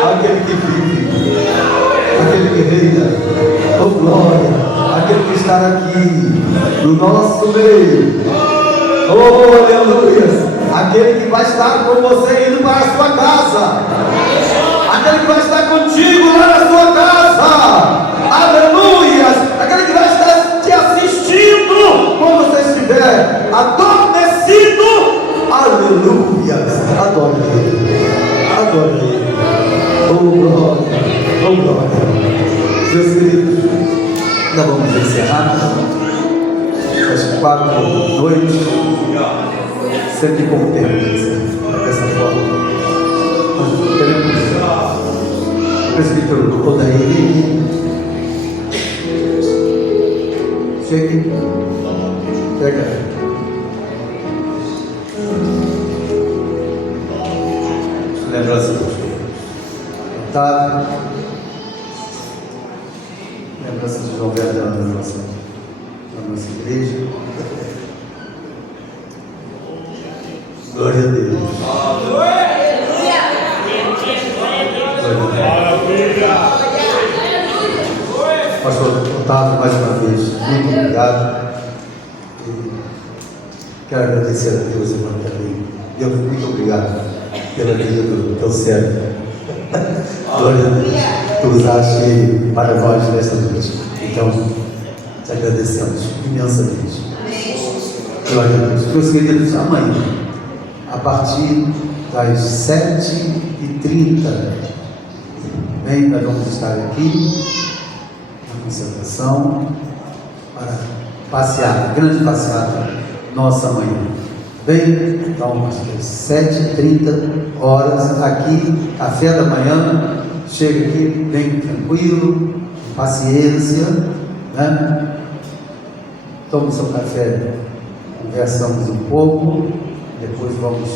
aquele que vive, aquele que reina, oh glória, aquele que está aqui no nosso meio, oh aleluia, aquele que vai estar com você indo para a sua casa, aquele que vai estar contigo lá na sua casa, aleluia, aquele que vai estar te assistindo quando você estiver adormecido. Aleluia, adore Ele, adore Ele, oh glória, oh glória. Meus queridos, nós vamos encerrar às 4 da noite, sempre com tempo, dessa forma. Nós teremos o presbítero Odair, chegue, pega. Lembrança do Otávio, lembrança de 90 anos da nossa igreja. Glória a Deus. Pastor Otávio, mais uma vez, muito obrigado. Quero agradecer a Deus, irmão também. Deus, muito obrigado pela vida do teu servo. Glória a Deus. Tu usaste para nós nesta noite. Então, te agradecemos imensamente. Glória a Deus. Meus queridos, amanhã, a partir das 7h30, bem, nós vamos estar aqui na concentração para passear, grande passeada nossa amanhã. Bem, então, às 7h30 aqui, café da manhã, chega aqui bem tranquilo, paciência, né? Toma o seu café, conversamos um pouco, depois vamos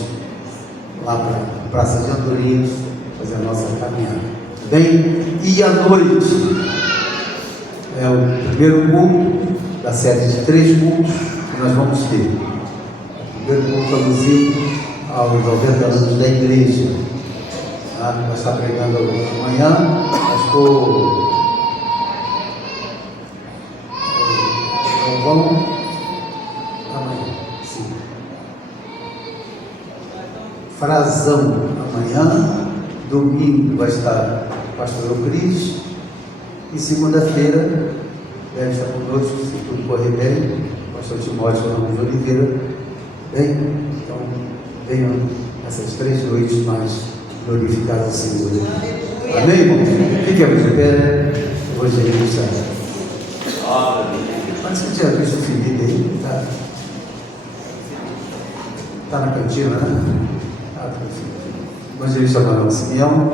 lá para a Praça de Andorinhos fazer a nossa caminhada. Bem, e à noite é o primeiro culto da série de 3 cultos que nós vamos ter. O primeiro culto alusivo aos 90 anos da igreja. Vai estar pregando amanhã, pastor Galvão, amanhã, sim. Frazão amanhã, domingo vai estar o pastor Cris, e segunda-feira deve estar conosco, se tudo correr bem, o pastor Timóteo Ramos de Oliveira. Bem, então venham essas 3 noites mais glorificadas ao Senhor. Amém, irmãos? Fiquemos de pé, evangelista. Antes que tinha visto o Felipe aí, tá na cantina, né? Evangelista Manuel Simeão,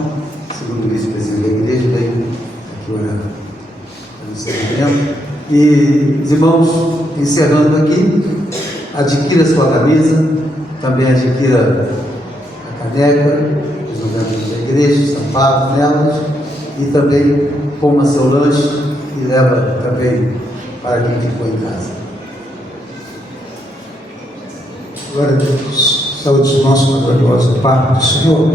segundo vice-presidente da igreja, vem aqui orar no encerramento. E os irmãos, encerrando aqui, adquira sua camisa, também adquira a caneca, os lugares da igreja, sapatos nelas, e também coma seu lanche e leva também para quem ficou em casa. Glória a Deus. Saúde do nosso glorioso Pai do Senhor.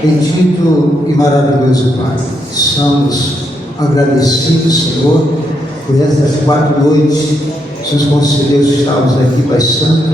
Bendito e maravilhoso Pai. Estamos agradecidos, Senhor, por essas 4 noites que nos concedeu estarmos aqui, Pai Santo,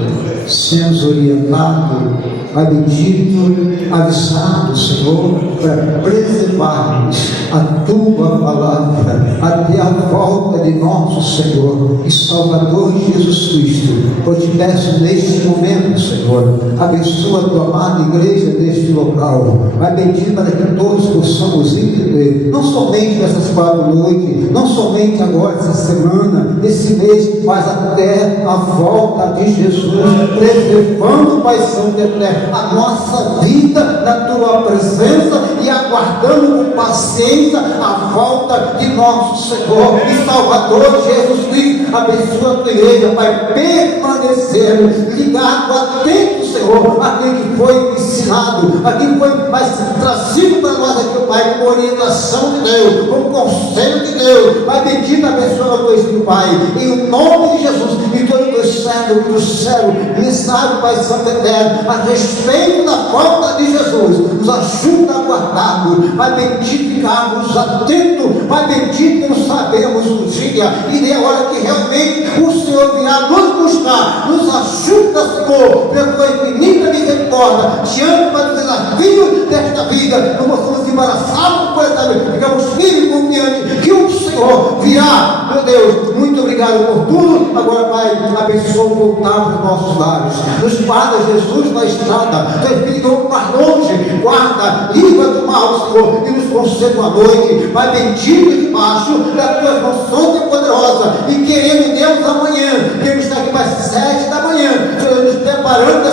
sendo orientado, Pai bendito, avisado, Senhor, para preservarmos a Tua palavra até a volta de nosso Senhor e Salvador Jesus Cristo. Eu te peço neste momento, Senhor, abençoa a Tua amada igreja neste local. Pai bendito, para que todos possamos entender, não somente nessas 4 noites, não somente agora, essa semana, esse mês, mas até a volta de Jesus, preservando, Pai Santo Eterno, a nossa vida na Tua presença e aguardando com paciência a volta de nosso Senhor e Salvador Jesus Cristo. Abençoa a Tua igreja, Pai, permanecer ligado, atento, Senhor, aquilo que foi ensinado, aquilo que foi mais trazido para nós aqui, Pai, com orientação de Deus, com conselho de Deus. Pai bendito, abençoa a Tua Espírito, Pai, em nome de Jesus, e todos os servos do céu, listados, Pai Santo Eterno, a respeito da volta de Jesus, nos ajuda a guardarmos, Pai bendito, ficarmos atentos, Pai bendito, não sabemos o dia e nem a hora que realmente o Senhor virá nos buscar. Nos ajuda, Senhor, pela Tua infinita misericórdia, diante para o desafio desta vida, não possamos embaraçar por essa vida, ficamos firmes e confiantes que o Senhor virá. Meu Deus, muito obrigado por tudo. Agora, Pai, abençoa voltar para os nossos lares, nos guarda, Jesus, na estrada, Teu Espírito mais longe, guarda, livra do mal, Senhor, e nos conceda uma noite, Pai bendito e debaixo da Tua mão santa e poderosa, e querendo Deus amanhã, queremos estar aqui mais 7 da manhã, Senhor, nos preparando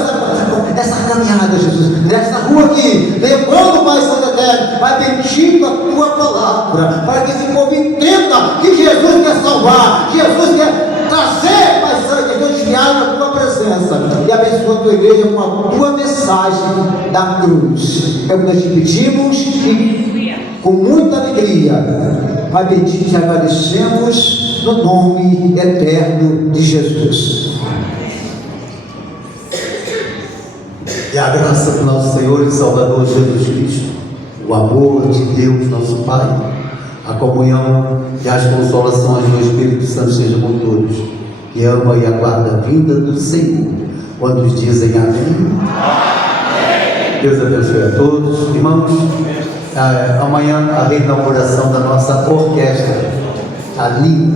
essa caminhada, Jesus, nessa rua aqui, levando, Pai Santo Eterno, Pai bendito a Tua palavra, para que esse povo entenda que Jesus quer salvar, Jesus quer trazer, Pai Santo, desviar na Tua presença, e abençoa a Tua igreja com a Tua mensagem da cruz. É o que nós te pedimos e com muita alegria, Pai bendito, te agradecemos no nome eterno de Jesus. E a graça do nosso Senhor e Salvador Jesus Cristo, o amor de Deus, nosso Pai, a comunhão e as consolações do Espírito Santo sejam com todos, que ama e aguarda a vinda do Senhor. Quantos dizem amém? Amém. Deus abençoe a todos. Irmãos, amanhã a reinauguração da nossa orquestra, a linda.